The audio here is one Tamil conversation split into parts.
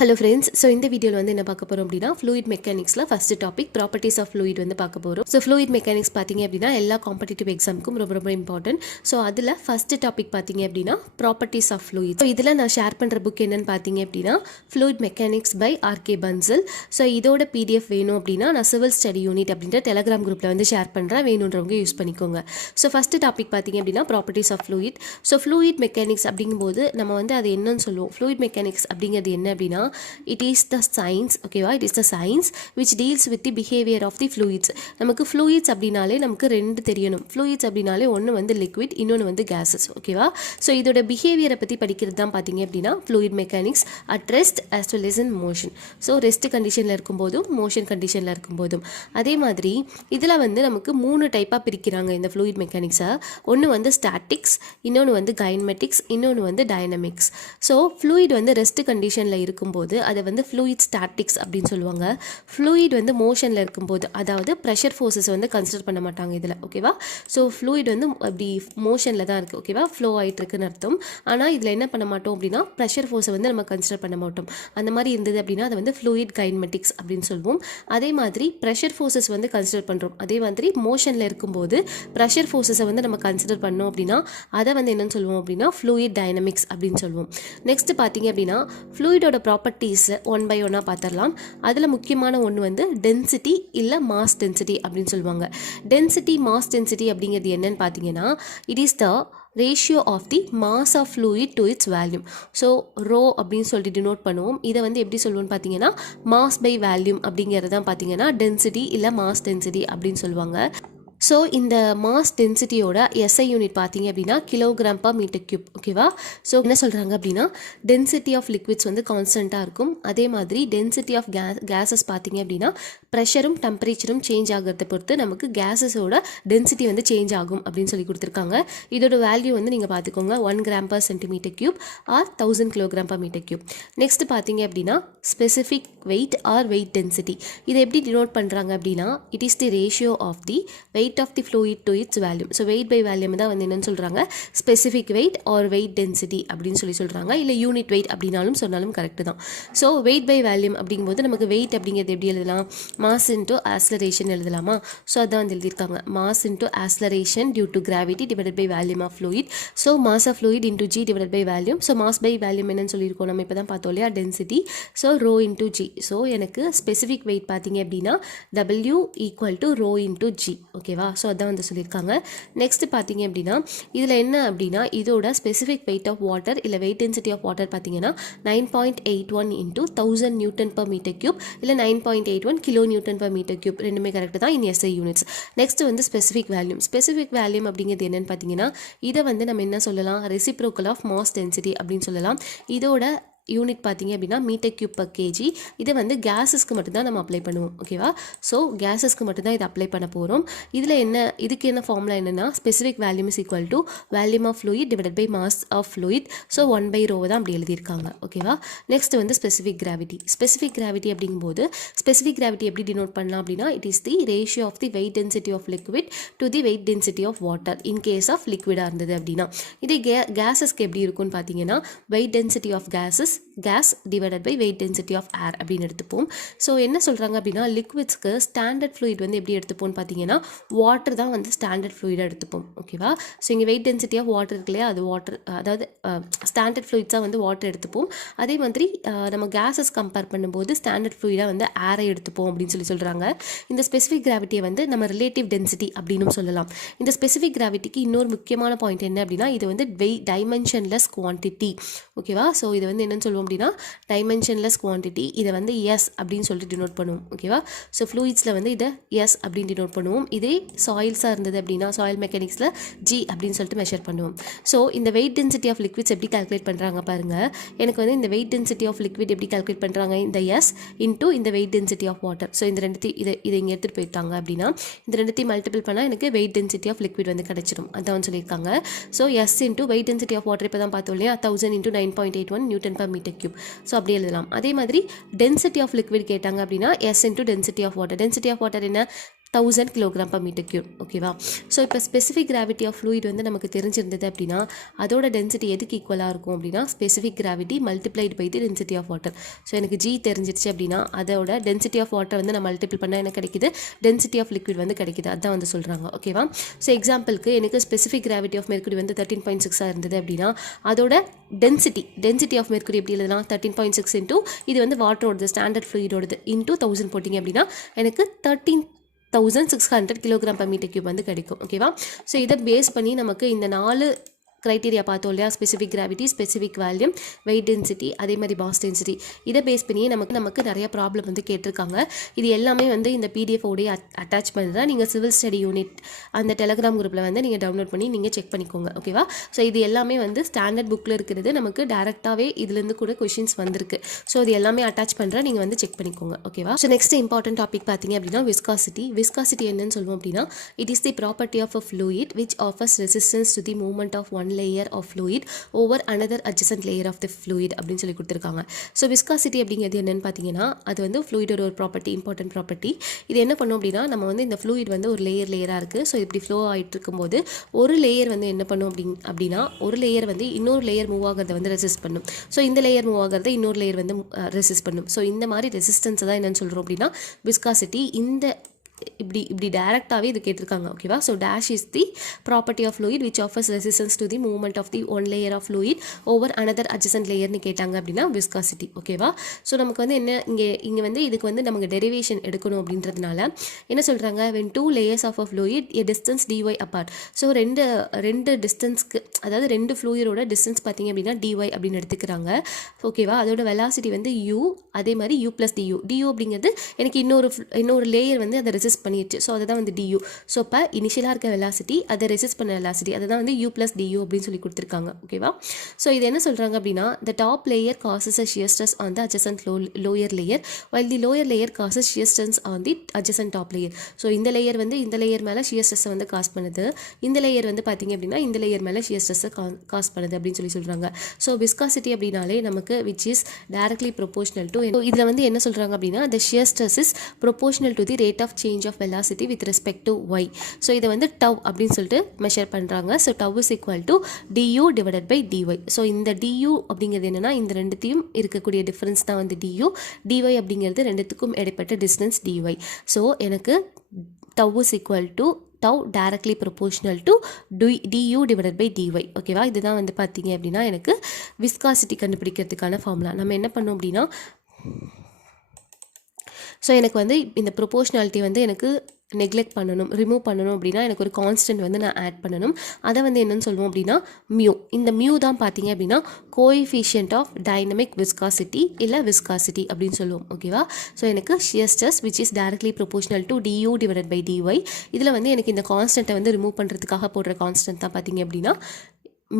Hello friends, so இந்த வீடியோல வந்து என்ன பார்க்க போறோம் அப்படினா fluid mechanicsல first topic properties of fluid வந்து பார்க்க போறோம். So fluid mechanics பாத்தீங்க அப்படினா எல்லா காம்படிட்டிவ் எக்ஸாம்க்கும் ரொம்ப இம்பார்ட்டன்ட். So அதுல first topic பாத்தீங்க அப்படினா properties of fluid. So இதுல நான் ஷேர் பண்ற புக் என்னன்னு பாத்தீங்க அப்படினா fluid mechanics by R.K. Bansal. So இதோட PDF வேணும் அப்படினா நான் civil study unit அப்படிங்கற Telegram groupல வந்து ஷேர் பண்றேன், வேணும்ன்றவங்க யூஸ் பண்ணிக்கோங்க. So first topic பாத்தீங்க அப்படினா properties of fluid. So fluid mechanics அப்படிங்கும்போது நம்ம வந்து அது என்னன்னு சொல்லுவோம். fluid mechanics அப்படிங்கிறது என்ன அப்படினா it is the science, okay va, it is the science which deals with the behavior of the fluids. நமக்கு fluids அப்படினாலே நமக்கு ரெண்டு தெரியணும். fluids அப்படினாலே ஒன்னு வந்து liquid, இன்னொன்னு வந்து gases, okay va. So இதோட behavior பத்தி படிக்கிறது தான் பாத்தீங்க அப்படினா fluid mechanics at rest as well as in motion. So rest conditionல இருக்கும்போதும் motion conditionல இருக்கும்போதும் அதே மாதிரி இதுல வந்து நமக்கு மூணு டைப்பா பிரிக்கிறாங்க இந்த fluid mechanics. ஒன்னு வந்து statics, இன்னொன்னு வந்து kinematics, இன்னொன்னு வந்து dynamics. So fluid வந்து rest conditionல இருக்கும்போது அதை வந்து fluid statics அப்படின்னு சொல்லுவாங்க. fluid வந்து மோஷன்ல இருக்கும்போது, அதாவது pressure forces வந்து கன்சிடர் பண்ண மாட்டாங்க இதுல, ஓகேவா. ஸோ fluid வந்து அப்படி மோஷன்ல தான் இருக்கு, ஓகேவா, ஃப்ளோ ஆயிட்டு இருக்குன்னு அர்த்தம். ஆனா இதுல என்ன பண்ண மாட்டோம் அப்படின்னா pressure force வந்து நம்ம கன்சிடர் பண்ண மாட்டோம். அந்த மாதிரி இருந்தது அப்படின்னா அதை வந்து fluid kinematics அப்படின்னு சொல்லுவோம். அதே மாதிரி pressure forces வந்து கன்சிடர் பண்றோம். அதே மாதிரி மோஷன்ல இருக்கும்போது pressure forces வந்து நம்ம கன்சிடர் பண்ணோம் அப்படின்னா அதை வந்து என்னன்னு சொல்லுவோம் அப்படின்னா fluid dynamics அப்படின்னு சொல்லுவோம். நெக்ஸ்ட் பாத்தீங்க அப்படின்னா fluidோட ப்ராப்பர்ட்டிஸ் ஒன் பை ஒன்னா பார்த்துடலாம். அதில் முக்கியமான ஒன்று வந்து டென்சிட்டி இல்லை மாஸ் டென்சிட்டி அப்படின்னு சொல்லுவாங்க. டென்சிட்டி மாஸ் டென்சிட்டி அப்படிங்கிறது என்னன்னு பார்த்தீங்கன்னா it is the ratio of the mass of fluid to its volume. So rho அப்படின்னு சொல்லிட்டு டினோட் பண்ணுவோம். இதை வந்து எப்படி சொல்லுவோம்னு பார்த்தீங்கன்னா மாஸ் பை வேல்யூம் அப்படிங்கிறது தான் பார்த்தீங்கன்னா டென்சிட்டி இல்லை மாஸ் டென்சிட்டி அப்படின்னு சொல்லுவாங்க. ஸோ இந்த மாஸ் டென்சிட்டியோட எஸ்ஐ யூனிட் பார்த்தீங்க அப்படின்னா கிலோகிராம் பர் மீட்டர் கியூப், ஓகேவா. ஸோ என்ன சொல்கிறாங்க அப்படின்னா டென்சிட்டி ஆஃப் லிக்விட்ஸ் வந்து கான்ஸ்டண்ட்டாக இருக்கும். அதே மாதிரி டென்சிட்டி ஆஃப் கேஸஸ் பார்த்தீங்க அப்படின்னா ப்ரெஷரும் டெம்பரேச்சரும் சேஞ்ச் ஆகிறத பொறுத்து நமக்கு கேஸஸோட டென்சிட்டி வந்து சேஞ்ச் ஆகும் அப்படின்னு சொல்லி கொடுத்துருக்காங்க. இதோட வேல்யூ வந்து நீங்கள் பார்த்துக்கோங்க 1 gram per centimetre cube or 1000 kilogram per metre cube. Next பார்த்தீங்க அப்படின்னா specific weight or weight density. இதை எப்படி டினோட் பண்ணுறாங்க அப்படின்னா it is the ratio of the weight of the fluid to its volume. So weight by volume தான் வந்து என்னன்னு சொல்றாங்க specific weight or weight density அப்படின்னு சொல்லி சொல்றாங்க. இல்ல யூனிட் weight அப்படினாலும் சொன்னாலும் கரெக்ட் தான். So weight by volume அப்படிங்கும்போது நமக்கு weight அப்படிங்கிறது எப்படி எழுதலாம், mass into acceleration எழுதலாமா. ஸோ அதான் வந்து எழுதியிருக்காங்க mass into acceleration due to gravity divided by volume of fluid. So mass of fluid into g divided by volume. So mass by volume என்னன்னு சொல்லியிருக்கோம் நம்ம இப்போ தான் பார்த்தோம் இல்லையா, density. So rho into g. So எனக்கு specific weight பார்த்தீங்க அப்படின்னா w equal to rho into g, ஓகேவா. ஸோ அதான் வந்து சொல்லியிருக்காங்க. நெக்ஸ்ட் பார்த்தீங்க அப்படின்னா இதில் என்ன அப்படின்னா இதோட ஸ்பெசிஃபிக் வெயிட் ஆஃப் வாட்டர் இல்லை வெயிட் டென்சிட்டி ஆஃப் வாட்டர் பார்த்தீங்கன்னா 9.81 into 1000 newton per metre cube இல்லை 9.81 kilo newton per metre cube, ரெண்டுமே கரெக்ட் தான் இன் எஸ்ஐ யூனிட்ஸ். நெக்ஸ்ட் வந்து ஸ்பெசிஃபிக் வேல்யூம். ஸ்பெசிஃபிக் வேல்யூம் அப்படிங்கிறது என்னன்னு பார்த்தீங்கன்னா இதை வந்து நம்ம என்ன சொல்லலாம், ரெசிப்ரோக்கல் ஆஃப் மாஸ் டென்சிட்டி அப்படின்னு சொல்லலாம். இதோட யூனிட் பார்த்தீங்க அப்படின்னா மீட்டர் கியூப் பர் கேஜி. இதை வந்து கேஸஸ்க்கு மட்டும்தான் நம்ம அப்ளை பண்ணுவோம், ஓகேவா. ஸோ கேஸஸ்க்கு மட்டும்தான் இதை அப்ளை பண்ண போகிறோம். இதில் இதுக்கு என்ன ஃபார்முலா என்னன்னா specific volume is equal to volume of fluid divided by mass of fluid. So 1/ρ தான் அப்படி எழுதியிருக்காங்க, ஓகேவா. நெக்ஸ்ட் வந்து ஸ்பெசிஃபிக் கிராவிட்டி. ஸ்பெசிஃபிக் கிராவிட்டி அப்படிங்கும்போது ஸ்பெசிஃபிக் கிராவிட்டி எப்படி டினோட் பண்ணலாம் அப்படின்னா it is the ratio of the weight density of liquid to the weight density of water in case of லிக்விடாக இருந்தது அப்படின்னா. இதே கேஸஸ்க்கு எப்படி இருக்கும்னு பார்த்தீங்கன்னா weight density of gases case divided by weight density of air அப்படின்னு எடுத்துப்போம். ஸோ என்ன சொல்கிறாங்க அப்படின்னா லிக்விட்ஸ்க்கு ஸ்டாண்டர்ட் ஃப்ளூயிட் வந்து எப்படி எடுத்துப்போம்னு பார்த்தீங்கன்னா வாட்டர் தான் வந்து ஸ்டாண்டர்ட் ஃப்ளூயிடாக எடுத்துப்போம், ஓகேவா. ஸோ இங்கே வெயிட் டென்சிட்டி ஆஃப் வாட்டர் இருக்கு இல்லையா, அது வாட்டர், அதாவது ஸ்டாண்டர்ட் ஃப்ளூயிட்ஸாக வந்து வாட்டர் எடுத்துப்போம். அதே மாதிரி நம்ம கேஸஸ் கம்பேர் பண்ணும்போது ஸ்டாண்டர்ட் ஃப்ளூயிடாக வந்து ஏரை எடுத்துப்போம் அப்படின்னு சொல்லி சொல்கிறாங்க. இந்த ஸ்பெசிஃபிக் கிராவிட்டியை வந்து நம்ம ரிலேட்டிவ் டென்சிட்டி அப்படின்னு சொல்லலாம். இந்த ஸ்பெசிஃபிக் கிராவிட்டிக்கு இன்னொரு முக்கியமான பாயிண்ட் என்ன அப்படின்னா இது வந்து டைமென்ஷன்லெஸ் குவான்டிட்டி, ஓகேவா. ஸோ இது வந்து என்னன்னு சொல்லுவோம் அப்படின்னா டைமென்ஷன்லெஸ் குவான்டிட்டி. இதை வந்து எஸ் அப்படின்னு சொல்லிட்டு டினோட் பண்ணுவோம், ஓகேவா. ஸோ ஃப்ளூயிட்ஸில் வந்து இதை எஸ் அப்படின்னு டினோட் பண்ணுவோம். இதே சாயில்ஸாக இருந்தது அப்படின்னா சாயில் மெக்கானிக்ஸில் ஜி அப்படின்னு சொல்லிட்டு மெஷர் பண்ணுவோம். ஸோ இந்த வெயிட் டென்சிட்டி ஆஃப் லிக்விட்ஸ் எப்படி கால்குலேட் பண்ணுறாங்க பாருங்க. எனக்கு வந்து இந்த வெயிட் டென்சிட்டி ஆஃப் லிக்விட் எப்படி கால்குலேட் பண்ணுறாங்க, இந்த எஸ் இன்டூ இந்த weight density of water. So இந்த ரெண்டுத்தையும் இதை இங்கே எடுத்துகிட்டு போயிட்டாங்க அப்படின்னா இந்த ரெண்டுத்தையும் மல்டிபிள் பண்ணால் எனக்கு வெயிட் டென்சிட்டி ஆஃப் லிக்விட் வந்து கிடைச்சிடும், அதான் சொல்லியிருக்காங்க. So S into weight density of water இப்போ தான் பார்த்தோம் இல்லையா 1000 into 9.81 newton per metre cube. So அப்படி எழுதலாம். அதே மாதிரி டென்சிட்டி ஆஃப் லிக்விட் கேட்டாங்க அப்படின்னா S into density of water. Density of water என்ன 1000 கிலோகிராம் per மீட்டர் கியூப். ஓகேவா? ஸோ இப்போ ஸ்பெசிஃபிக் கிராவிட்டி ஆஃப் ஃப்ளூயிட் வந்து நமக்கு தெரிஞ்சிருந்தது அப்படின்னா அதோட டென்சிட்டி எதுக்கு ஈக்குவலாக இருக்கும் அப்படின்னா specific gravity multiplied by the density of water. So எனக்கு ஜி தெரிஞ்சிருச்சு அப்படின்னா அதோட டென்சிட்டி ஆஃப் வாட்டர் வந்து நான் மல்டிபிள் பண்ணால் எனக்கு கிடைக்குது, டென்சிட்டி ஆஃப் லிக்விட் வந்து கிடைக்குது. அதான் வந்து சொல்கிறாங்க. ஓகேவா? ஸோ எக்ஸாம்பிளுக்கு எனக்கு ஸ்பெசிஃபிக் கிராவிட்டி ஆஃப் மெர்க்குரி வந்து 13.6 இருந்தது அப்படின்னா அதோட டென்சிட்டி ஆஃப் மெர்க்குரி எப்படி எழுதலாம்? 13.6 இன்டூ இது வந்து வாட்டரோடது ஸ்டாண்டர்ட் ஃப்ளூயிடோடது இன்டூ 1000 போட்டிங்க அப்படின்னா எனக்கு 13,600 கிலோகிராம் per மீட்டர் கியூப் வந்து கிடைக்கும். ஓகேவா? ஸோ இதை பேஸ் பண்ணி நமக்கு இந்த 4 க்ரைட்டீரியா பார்த்தோம் இல்லையா? Specific gravity, specific volume, weight density, அதே மாதிரி மாஸ் டென்சிட்டி. இதை பேஸ் பண்ணியே நமக்கு நிறைய ப்ராப்ளம் வந்து கேட்டிருக்காங்க. இது எல்லாமே வந்து இந்த PDF உடைய அட்டாச்மெண்ட் தான். நீங்கள் சிவில் ஸ்டடி யூனிட் அந்த டெலகிராம் குரூப்பில் வந்து நீங்கள் டவுன்லோட் பண்ணி நீங்கள் செக் பண்ணிக்கோங்க. ஓகேவா? ஸோ இது எல்லாமே வந்து ஸ்டாண்டர்ட் புக்கில் இருக்கிறது, நமக்கு டேரெக்டாகவே இதுலேருந்து கூட கொஷின்ஸ் வந்திருக்கு. ஸோ இது எல்லாமே அட்டாச் பண்ணுறேன், நீங்கள் வந்து செக் பண்ணிக்கோங்க. ஓகேவா? ஸோ நெக்ஸ்ட் இம்பார்ட்டன்ட் டாபிக் பார்த்தீங்க அப்படின்னா விஸ்காசிட்டி. விஸ்காசிட்டி என்னன்னு சொல்லுவோம் அப்படின்னா it is the property of a fluid which offers resistance to the movement of one layer of fluid over another adjacent layer of the fluid அப்படின்னு சொல்லி கொடுத்துருக்காங்க. ஸோ விஸ்காசிட்டி அப்படிங்கிறது என்னன்னு பார்த்தீங்கன்னா அது வந்து ஃப்ளூயிடோட ஒரு ப்ராப்பர்ட்டி, இம்பார்ட்டன்ட் ப்ராப்பர்ட்டி. இது என்ன பண்ணும் அப்படின்னா நம்ம வந்து இந்த ஃப்ளூயிட் வந்து ஒரு லேயராக இருக்குது. ஸோ இப்படி ஃப்ளோ ஆகிட்டு இருக்கும்போது ஒரு லேயர் வந்து என்ன பண்ணும் அப்படின்னா ஒரு லேயர் வந்து இன்னொரு லேயர் மூவ் ஆகிறத வந்து ரெசிஸ்ட் பண்ணும். ஸோ இந்த லேயர் மூவ் ஆகிறத இன்னொரு லேயர் வந்து ரெசிஸ்ட் பண்ணும். ஸோ இந்த மாதிரி ரெசிஸ்டன்ஸை தான் என்னன்னு சொல்கிறோம் அப்படின்னா விஸ்காசிட்டி. இந்த இப்படி டைரக்டாகவே இது கேட்டிருக்காங்க. ஓகேவா? So dash is the property of fluid which offers resistance to the movement of the one layer of fluid over another adjacent லேயர்னு கேட்டாங்க அப்படின்னா விஸ்காசிட்டி. ஓகேவா? ஸோ நமக்கு வந்து என்ன இங்கே வந்து இதுக்கு வந்து நமக்கு டெரிவேஷன் எடுக்கணும் அப்படின்றதுனால என்ன சொல்கிறாங்க? when two layers of a fluid a distance dy apart. So ரெண்டு டிஸ்டன்ஸ்க்கு, அதாவது ரெண்டு ஃப்ளூயிடோட டிஸ்டன்ஸ் பார்த்தீங்க அப்படின்னா dy அப்படின்னு எடுத்துக்கிறாங்க. ஓகேவா? அதோட வெலாசிட்டி வந்து u, அதே மாதிரி u + du அப்படிங்கிறது எனக்கு இன்னொரு லேயர் வந்து அதை ரெசிஸ்ட் பண்ணிடுச்சு. ஸோ அதை தான் வந்து du. ஸோ இப்போ இனிஷியலாக இருக்க வெலாசிட்டி, அதை ரெசிஸ்ட் பண்ண வெலாசிட்டி, அதை தான் வந்து u + du அப்படின்னு சொல்லி கொடுத்துருக்காங்க. ஓகேவா? ஸோ இது என்ன சொல்கிறாங்க அப்படின்னா the top layer causes a shear stress on the adjacent lower layer while the lower layer causes shear stress on the adjacent top layer. So இந்த லேயர் வந்து இந்த லேயர் மேலே shear stress வந்து காஸ் பண்ணுது, இந்த லேயர் வந்து பார்த்தீங்க அப்படின்னா இந்த லேயர் மேலே shear stress காஸ் பண்ணுது அப்படின்னு சொல்லி சொல்கிறாங்க. ஸோ விஸ்காசிட்டி அப்படின்னாலே நமக்கு which is directly proportional to, இதில் வந்து என்ன சொல்கிறாங்க அப்படின்னா the shear stress is proportional to the rate of change of velocity with respect to y. So இதை வந்து tau அப்படின்னு சொல்லிட்டு மெஷர் பண்ணுறாங்க. So tau is equal to du divided by dy. So இந்த du அப்படிங்கிறது என்னென்னா இந்த ரெண்டுத்தையும் இருக்கக்கூடிய டிஃப்ரென்ஸ் தான் வந்து du. dy அப்படிங்கிறது ரெண்டுத்துக்கும் இடைப்பட்ட டிஸ்டன்ஸ் dy. ஸோ எனக்கு tau is equal to tau directly proportional to du divided by dy. ஓகேவா? இதுதான் வந்து பார்த்தீங்க அப்படின்னா எனக்கு விஸ்காசிட்டி கண்டுபிடிக்கிறதுக்கான ஃபார்முலா. நம்ம என்ன பண்ணோம் அப்படின்னா ஸோ எனக்கு வந்து இந்த ப்ரொபோர்ஷனாலிட்டி வந்து எனக்கு நெக்லெக்ட் பண்ணணும், ரிமூவ் பண்ணணும் அப்படின்னா எனக்கு ஒரு கான்ஸ்டன்ட் வந்து நான் ஆட் பண்ணணும். அதை வந்து என்னன்னு சொல்லுவோம் அப்படின்னா மியூ. இந்த மியூ தான் பார்த்தீங்க அப்படின்னா கோஎஃபிஷியன்ட் ஆஃப் டைனமிக் விஸ்காசிட்டி இல்லை விஸ்காசிட்டி அப்படின்னு சொல்லுவோம். ஓகேவா? ஸோ எனக்கு shear stress which is directly proportional to du divided by dy. இதில் வந்து எனக்கு இந்த கான்ஸ்டன்ட்டை வந்து ரிமூவ் பண்ணுறதுக்காக போடுற கான்ஸ்டன்ட் தான் பார்த்தீங்க அப்படின்னா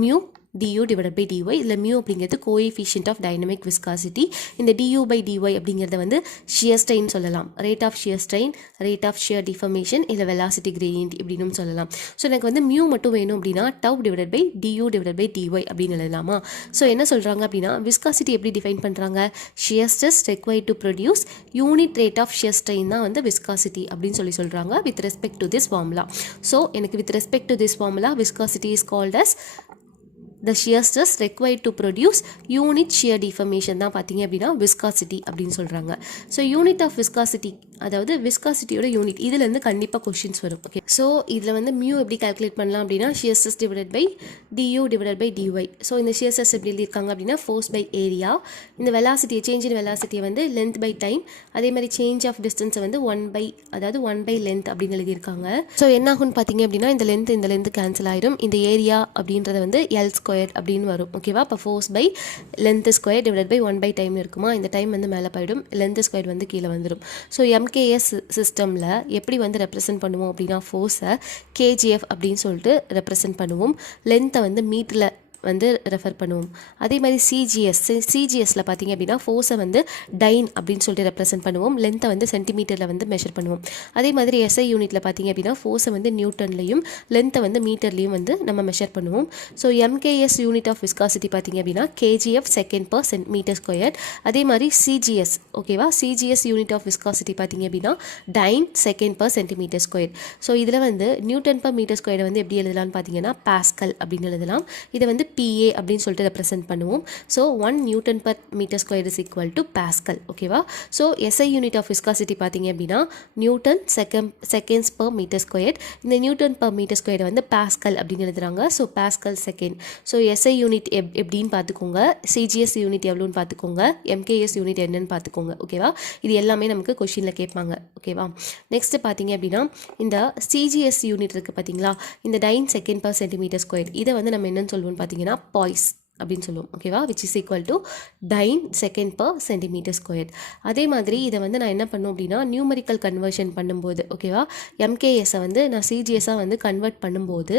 mu du divided by dy. இதில் மியூ அப்படிங்கிறது கோஎஃபிஷியன்ட் ஆஃப் டைனமிக் விஸ்காசிட்டி. இந்த du by dy அப்படிங்கிறத வந்து ஷியர் ஸ்ட்ரெயின் சொல்லலாம், rate of shear strain, rate of shear deformation, இல்லை வெலாசிட்டி கிரேடியன்ட் இப்படின்னு சொல்லலாம். ஸோ எனக்கு வந்து மியூ மட்டும் வேணும் அப்படின்னா tau divided by du divided by dy அப்படின்னு எழுதலாமா? ஸோ என்ன சொல்கிறாங்க அப்படின்னா விஸ்காசிட்டி எப்படி டிஃபைன் பண்ணுறாங்க? Shear stress required to produce unit rate of shear strain தான் வந்து விஸ்காசிட்டி அப்படின்னு சொல்கிறாங்க with respect to this formula. So எனக்கு with respect to this formula viscosity is called as the shear stress required to produce unit shear deformation தான் பார்த்தீங்க அப்படின்னா விஸ்காசிட்டி அப்படின்னு சொல்கிறாங்க. ஸோ யூனிட் ஆஃப் விஸ்காசிட்டி, அதாவது விஸ்காசிட்டியோட யூனிட், இதுலேருந்து கண்டிப்பாக கொஷின்ஸ் வரும். ஓகே? ஸோ இதில் வந்து மியூ எப்படி கால்குலேட் பண்ணலாம் அப்படின்னா shear stress divided by du divided by dy. So இந்த shear stress எப்படி எழுதியிருக்காங்க அப்படின்னா ஃபோர்ஸ் பை ஏரியா, இந்த வெலாசிட்டியை சேஞ்ச் இன் வெலாசிட்டியை வந்து லென்த் பை டைம், அதே மாதிரி சேஞ்ச் ஆஃப் டிஸ்டன்ஸை வந்து 1 பை லென்த் அப்படின்னு எழுதியிருக்காங்க. ஸோ என்ன ஆகும்னு பார்த்தீங்க அப்படின்னா இந்த லென்த் கேன்சல் ஆயிடும், இந்த ஏரியா அப்படின்றத வந்து எல் ஸ்கொயர் அப்படின்னு வரும். ஓகேவா? இப்போ force by length square divide by 1 by time இருக்குமா, இந்த டைம் வந்து மேலே போயிடும், லென்த் ஸ்கொயர் வந்து கீழே வந்துடும். ஸோ MKS சிஸ்டமில் எப்படி வந்து ரெப்ரசென்ட் பண்ணுவோம் அப்படின்னா ஃபோர்ஸை KGF அப்படின்னு சொல்லிட்டு ரெப்ரசென்ட் பண்ணுவோம், லென்த்தை வந்து மீட்டரில் வந்து ரெஃபர் பண்ணுவோம். அதே மாதிரி சிஜிஎஸ்ல பார்த்தீங்க அப்படின்னா ஃபோர்ஸை வந்து டைன் அப்படின்னு சொல்லிட்டு ரெப்ரசென்ட் பண்ணுவோம். லென்த்தை வந்து சென்டிமீட்டரில் வந்து மெஷர் பண்ணுவோம். அதே மாதிரி எஸ்ஐ யூனிட்டில் பார்த்தீங்க அப்படின்னா ஃபோர்ஸை வந்து நியூட்டன்லையும் லென்த்தை வந்து மீட்டர்லையும் வந்து நம்ம மெஷர் பண்ணுவோம். So MKS unit of viscosity பார்த்தீங்க அப்படின்னா KGF second per metre square. அதே மாதிரி சிஜிஎஸ் ஓகேவா, சிஜிஎஸ் யூனிட் ஆஃப் விஸ்காசிட்டி பார்த்தீங்க அப்படின்னா time second per centimetre square. So இதில் வந்து நியூட்டன் பர் மீட்டர் ஸ்கொயரை வந்து எப்படி எழுதலாம்னு பார்த்தீங்கன்னா பாஸ்கல் அப்படின்னு எழுதலாம். இதை வந்து PA அப்படின்னு சொல்லிட்டு ரெப்ரசென்ட் பண்ணுவோம். So 1 newton per metre square is equal to pascal. ஓகேவா. So SI unit of viscosity பார்த்தீங்க அப்படின்னா newton seconds per metre square. இந்த நியூட்டன் பர் மீட்டர் ஸ்கொயரை வந்து பாஸ்கல் அப்படின்னு எழுதுறாங்க. So pascal second. So SI unit எப்படின்னு பார்த்துக்கோங்க, சிஜிஎஸ் யூனிட் எவ்வளோன்னு பார்த்துக்கோங்க, எம்கேஎஸ் யூனிட் என்னன்னு பார்த்துக்கோங்க. ஓகேவா. இது எல்லாமே நமக்கு கொஷினில் கேட்பாங்க. ஓகேவா. நெக்ஸ்ட் பார்த்தீங்க அப்படின்னா இந்த சிஜிஎஸ் யூனிட் இருக்குது பார்த்தீங்களா, இந்த time second per centimetre square, இதை வந்து நம்ம என்னன்னு சொல்லுவோம்னு பார்த்தீங்கன்னா பாய்ஸ் அப்படின்னு சொல்லுவோம். ஓகேவா. Which is equal to time second per centimetre square. அதே மாதிரி இதை வந்து நான் என்ன பண்ணும் அப்படின்னா நியூமரிக்கல் கன்வர்ஷன் பண்ணும்போது ஓகேவா, எம்கேஎஸை வந்து நான் சிஜிஎஸ்ஸாக வந்து கன்வெர்ட் பண்ணும்போது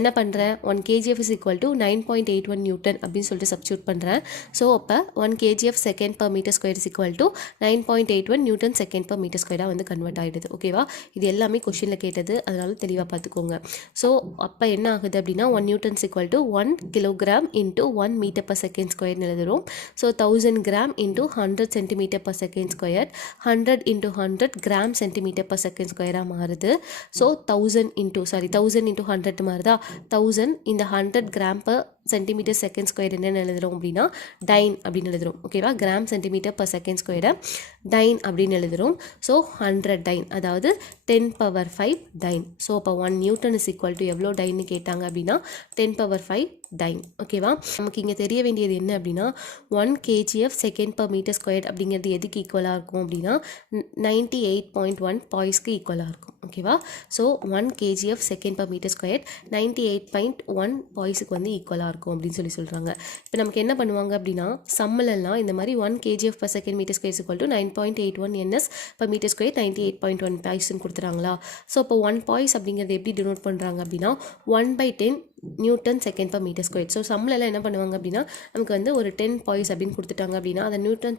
என்ன பண்ணுறேன், 1 kgf is equal to 9.81 newton அப்படின்னு சொல்லிட்டு சப்ஸ்டியூட் பண்ணுறேன். ஸோ அப்போ 1 kgf second per metre square is equal to 9.81 newton second per metre ஸ்கொயராக வந்து கன்வெர்ட் ஆகிடுது. ஓகேவா. இது எல்லாமே கொஷினில் கேட்டது, அதனால தெளிவாக பார்த்துக்கோங்க. ஸோ அப்போ என்ன ஆகுது அப்படின்னா 1 newton is equal to 1 kilogram into 1 metre per second ஸ்கொயர்னு எழுதுகிறோம். So 1000 gram into 100 centimetre per second square, 100 into 100 gram centimetre per second ஸ்கொயராக மாறுது. ஸோ 1000 இன்ட்டு 100 மாறுதா, 1000 இந்த 100 gram per centimetre second square என்னென்னு எழுதுகிறோம் அப்படின்னா டைன் அப்படின்னு எழுதுகிறோம். ஓகேவா. கிராம் சென்டிமீட்டர் பர் செகண்ட் ஸ்கொயரை டைன் அப்படின்னு எழுதுகிறோம். ஸோ 100 டைன், அதாவது 10 பவர் 5 டைன். ஸோ அப்போ 1 நியூட்டன் இஸ் ஈக்குவல் டு எவ்வளோ டைன்னு கேட்டாங்க அப்படின்னா 10 பவர் 5 டைன். ஓகேவா. நமக்கு இங்கே தெரிய வேண்டியது என்ன அப்படின்னா 1 kgf second per metre square அப்படிங்கிறது எதுக்கு ஈக்குவலாக இருக்கும் அப்படின்னா 98.1 பாய்ஸ்க்கு ஈக்குவலாக இருக்கும். ஓகேவா. So 1 kgf second per metre square 98.1 பாய்ஸுக்கு வந்து ஈக்குவலாக இருக்கும் அப்படின்னு சொல்கிறாங்க. இப்போ நமக்கு என்ன பண்ணுவாங்க அப்படின்னா சம்மலெல்லாம் இந்த மாதிரி 1 kgf per second metre square equal to 9.81 ns per metre square 98.1 பாய்ஸ்ன்னு கொடுத்துறாங்களா. ஸோ இப்போ 1 பாய்ஸ் அப்படிங்கிறது எப்படி டினோட் பண்ணுறாங்க அப்படின்னா 1/10 newton second per metre square. So சம்மில் என்ன பண்ணுவாங்க அப்படின்னா நமக்கு வந்து ஒரு 10 பாய்ஸ் அப்படின்னு கொடுத்துட்டாங்க அப்படின்னா அதை newton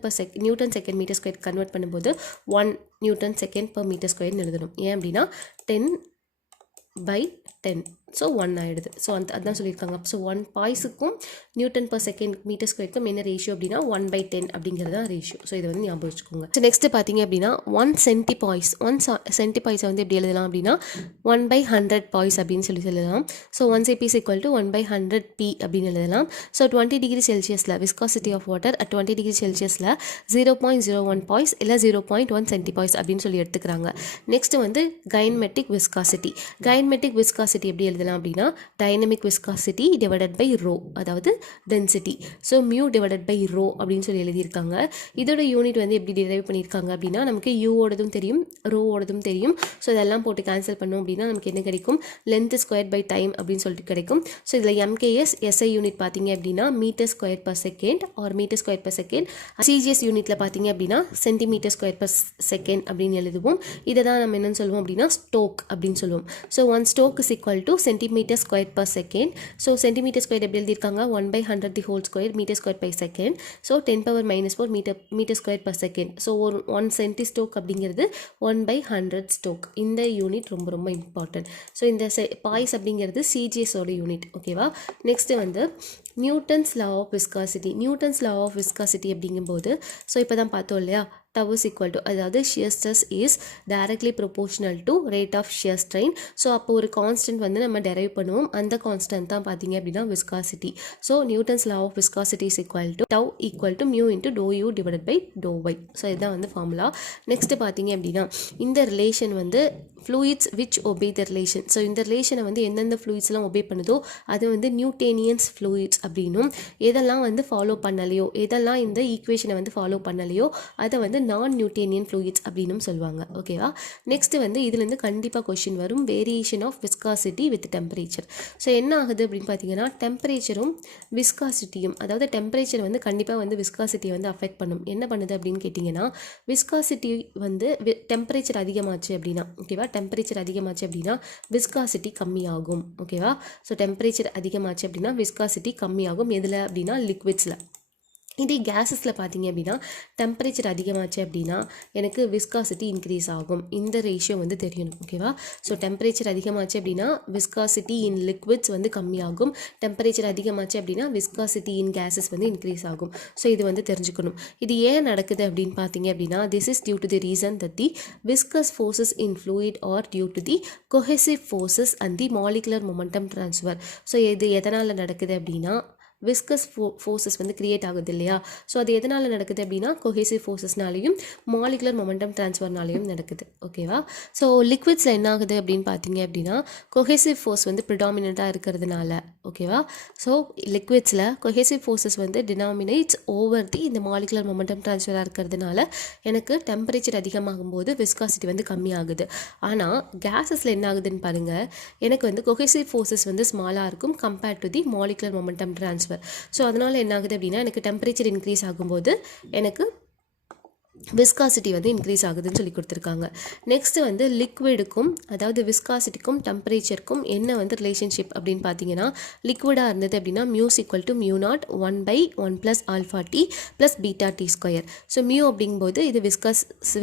second metre square convert பண்ணும்போது 1 நியூட்டன் செகண்ட் பர் மீட்டர் ஸ்கொயர்னு எழுதணும். ஏன் அப்படின்னா 10/10 ஸோ 1 ஆகிடுது. ஸோ அதுதான் சொல்லியிருக்காங்க. ஸோ 1 பாய்ஸுக்கும் நியூட்டன் பர் செகண்ட் மீட்டர் ஸ்கொயருக்கும் என்ன ரேஷியோ அப்படின்னா 1/10 அப்படிங்கிறது தான் ரேஷியோ. ஸோ இதை வந்து ஞாபகம் வச்சுக்கோங்க. ஸோ நெக்ஸ்ட் பார்த்தீங்க அப்படின்னா 1 சென்டிபாய்ஸ், 1 சென்டிபாய்ஸை வந்து எப்படி எழுதலாம் அப்படின்னா 1/100 பாய்ஸ் அப்படின்னு சொல்லலாம். So 1 cp is equal to 1/100 p அப்படின்னு எழுதலாம். ஸோ 20 டிகிரி செல்சியஸில் viscosity of water at 20 degree செல்சியஸில் 0.01 பாய்ஸ் இல்லை 0.1 சென்டிபாய்ஸ் அப்படின்னு சொல்லி எடுத்துக்கிறாங்க. நெக்ஸ்ட் வந்து கைனமெட்டிக் விஸ்காசிட்டி. கைனமெட்டிக் விஸ்காசிட்டி எப்படி எழுதலாம் அப்படின்னா dynamic viscosity divided by rho, அதாவது density. So mu divided by rho அப்படின்னு சொல்லி எழுதியிருக்காங்க. இதோட யூனிட் வந்து எப்படி டிரைவ் பண்ணியிருக்காங்க அப்படின்னா நமக்கு யூவோடதும் தெரியும் ரோவோடதும் தெரியும். ஸோ இதெல்லாம் போட்டு கேன்சல் பண்ணோம் அப்படின்னா நமக்கு என்ன கிடைக்கும், லென்த் ஸ்கொயர் பை டைம் அப்படின்னு சொல்லிட்டு கிடைக்கும். ஸோ இதில் எம்கேஎஸ் எஸ்ஐ யூனிட் பார்த்தீங்க அப்படின்னா metre square per second or metre square per second. CGS யூனிட்டில் பார்த்தீங்க அப்படின்னா சென்டிமீட்டர் ஸ்கொயர் பர் செகண்ட் அப்படின்னு எழுதுவோம். இதை தான் நம்ம என்னன்னு சொல்லுவோம் அப்படின்னா ஸ்டோக் அப்படின்னு சொல்லுவோம். So 1 stoke is equal to centimetre square per second. So centimetre square எப்படி எழுதியிருக்காங்க 1/100 the whole square metre square by second. So 10⁻⁻4 metre square per second. So ஒரு 1 சென்டி ஸ்டோக் அப்படிங்கிறது 1/100 ஸ்டோக். இந்த யூனிட் ரொம்ப ரொம்ப இம்பார்ட்டன்ட். ஸோ இந்த பாய்ஸ் அப்படிங்கிறது சிஜிஎஸோட யூனிட். ஓகேவா. நெக்ஸ்ட்டு வந்து Newton's law of viscosity. Newton's law of viscosity அப்படிங்கும்போது ஸோ இப்போ தான் பார்த்தோம் இல்லையா, tau is equal to, அதாவது shear stress is directly proportional to rate of shear strain. So அப்போ ஒரு கான்ஸ்டன்ட் வந்து நம்ம டெரைவ் பண்ணுவோம். அந்த கான்ஸ்டன்ட் தான் பார்த்தீங்க அப்படின்னா viscosity. So Newton's law of viscosity is equal to tau equal to mu into to u divided by டோ ஒய். ஸோ இதுதான் வந்து ஃபார்முலா. நெக்ஸ்ட் பார்த்தீங்க அப்படின்னா இந்த ரிலேஷன் வந்து fluids which obey the relation. So இந்த ரிலேஷனை வந்து எந்தெந்த ஃப்ளூயிட்ஸ்லாம் ஒபே பண்ணுதோ அது வந்து நியூட்டேனியன்ஸ் ஃப்ளூயிட்ஸ் அப்படின்னும், எதெல்லாம் வந்து ஃபாலோ பண்ணலையோ, எதெல்லாம் இந்த ஈக்குவேஷனை வந்து ஃபாலோ பண்ணலையோ அதை வந்து நான் நியூட்டேனியன் ஃப்ளூயிட்ஸ் அப்படின்னும் சொல்லுவாங்க. ஓகேவா? நெக்ஸ்ட் வந்து இதுலேருந்து கண்டிப்பாக கொஷின் வரும், variation of viscosity with temperature. So என்ன ஆகுது அப்படின்னு பார்த்தீங்கன்னா, டெம்பரேச்சரும் விஸ்காசிட்டியும், அதாவது டெம்பரேச்சர் வந்து கண்டிப்பாக வந்து விஸ்காசிட்டியை வந்து அஃபெக்ட் பண்ணும். என்ன பண்ணுது அப்படின்னு கேட்டிங்கன்னா, விஸ்காசிட்டி வந்து டெம்பரேச்சர் அதிகமாச்சு அப்படின்னா, ஓகேவா, டெம்பரேச்சர் அதிகமாச்சு அப்படின்னா விஸ்காசிட்டி கம்மியாகும். ஓகேவா? ஸோ டெம்பரேச்சர் அதிகமாச்சு அப்படின்னா விஸ்காசிட்டி கம்மியாகும். எதில் அப்படின்னா லிக்விட்ஸில். இதே கேஸஸில் பார்த்தீங்க அப்படின்னா டெம்பரேச்சர் அதிகமாச்சு அப்படின்னா எனக்கு விஸ்காசிட்டி இன்க்ரீஸ் ஆகும். இந்த ரேஷியோ வந்து தெரியணும். ஓகேவா? ஸோ டெம்பரேச்சர் அதிகமாச்சு அப்படின்னா விஸ்காசிட்டி இன் லிக்விட்ஸ் வந்து கம்மியாகும். டெம்பரேச்சர் அதிகமாச்சு அப்படின்னா விஸ்காசிட்டி இன் கேஸஸ் வந்து இன்க்ரீஸ் ஆகும். ஸோ இது வந்து தெரிஞ்சுக்கணும். இது ஏன் நடக்குது அப்படின்னு பார்த்தீங்க அப்படின்னா, this is due to the reason that the viscous forces in fluid are due to the cohesive forces and the molecular momentum transfer. So இது எதனால் நடக்குது அப்படின்னா, விஸ்கஸ் ஃபோர்ஸஸ் வந்து கிரியேட் ஆகுது இல்லையா? ஸோ அது எதனால் நடக்குது அப்படின்னா கொஹேசிவ் ஃபோர்ஸஸ்னாலையும் மாலிகுலர் மொமெண்டம் ட்ரான்ஸ்ஃபர்னாலையும் நடக்குது. ஓகேவா? ஸோ லிக்விட்ஸில் என்ன ஆகுது அப்படின்னு பார்த்தீங்க அப்படின்னா, கொஹேசிவ் ஃபோர்ஸ் வந்து ப்ரிடாமினண்ட்டாக இருக்கிறதுனால, ஓகேவா, ஸோ லிக்விட்ஸில் கொஹேசிவ் ஃபோர்ஸஸ் வந்து டினாமினேட்ஸ் ஓவர் தி இந்த மாலிகுலர் மொமெண்டம் ட்ரான்ஸ்ஃபராக இருக்கிறதுனால எனக்கு டெம்பரேச்சர் அதிகமாகும் போது விஸ்காசிட்டி வந்து கம்மியாகுது. ஆனால் கேஸஸில் என்ன ஆகுதுன்னு பாருங்கள், எனக்கு வந்து கொஹேசிவ் ஃபோர்ஸஸ் வந்து ஸ்மாலாக இருக்கும் compared to the molecular momentum transfer. So அதனால் என்ன ஆகுது அப்படின்னா, எனக்கு டெம்பரேச்சர் இன்க்ரீஸ் ஆகும்போது எனக்கு விஸ்காசிட்டி வந்து இன்க்ரீஸ் ஆகுதுன்னு சொல்லி கொடுத்துருக்காங்க. நெக்ஸ்ட் வந்து லிக்விடுக்கும், அதாவது விஸ்காசிட்டிக்கும் டெம்பரேச்சருக்கும் என்ன வந்து ரிலேஷன்ஷிப் அப்படின்னு பார்த்தீங்கன்னா, லிக்விடாக இருந்தது அப்படின்னா mu's equal to mu nought 1/1 + alpha T plus beta T square. So mu அப்படிங்கும்போது இது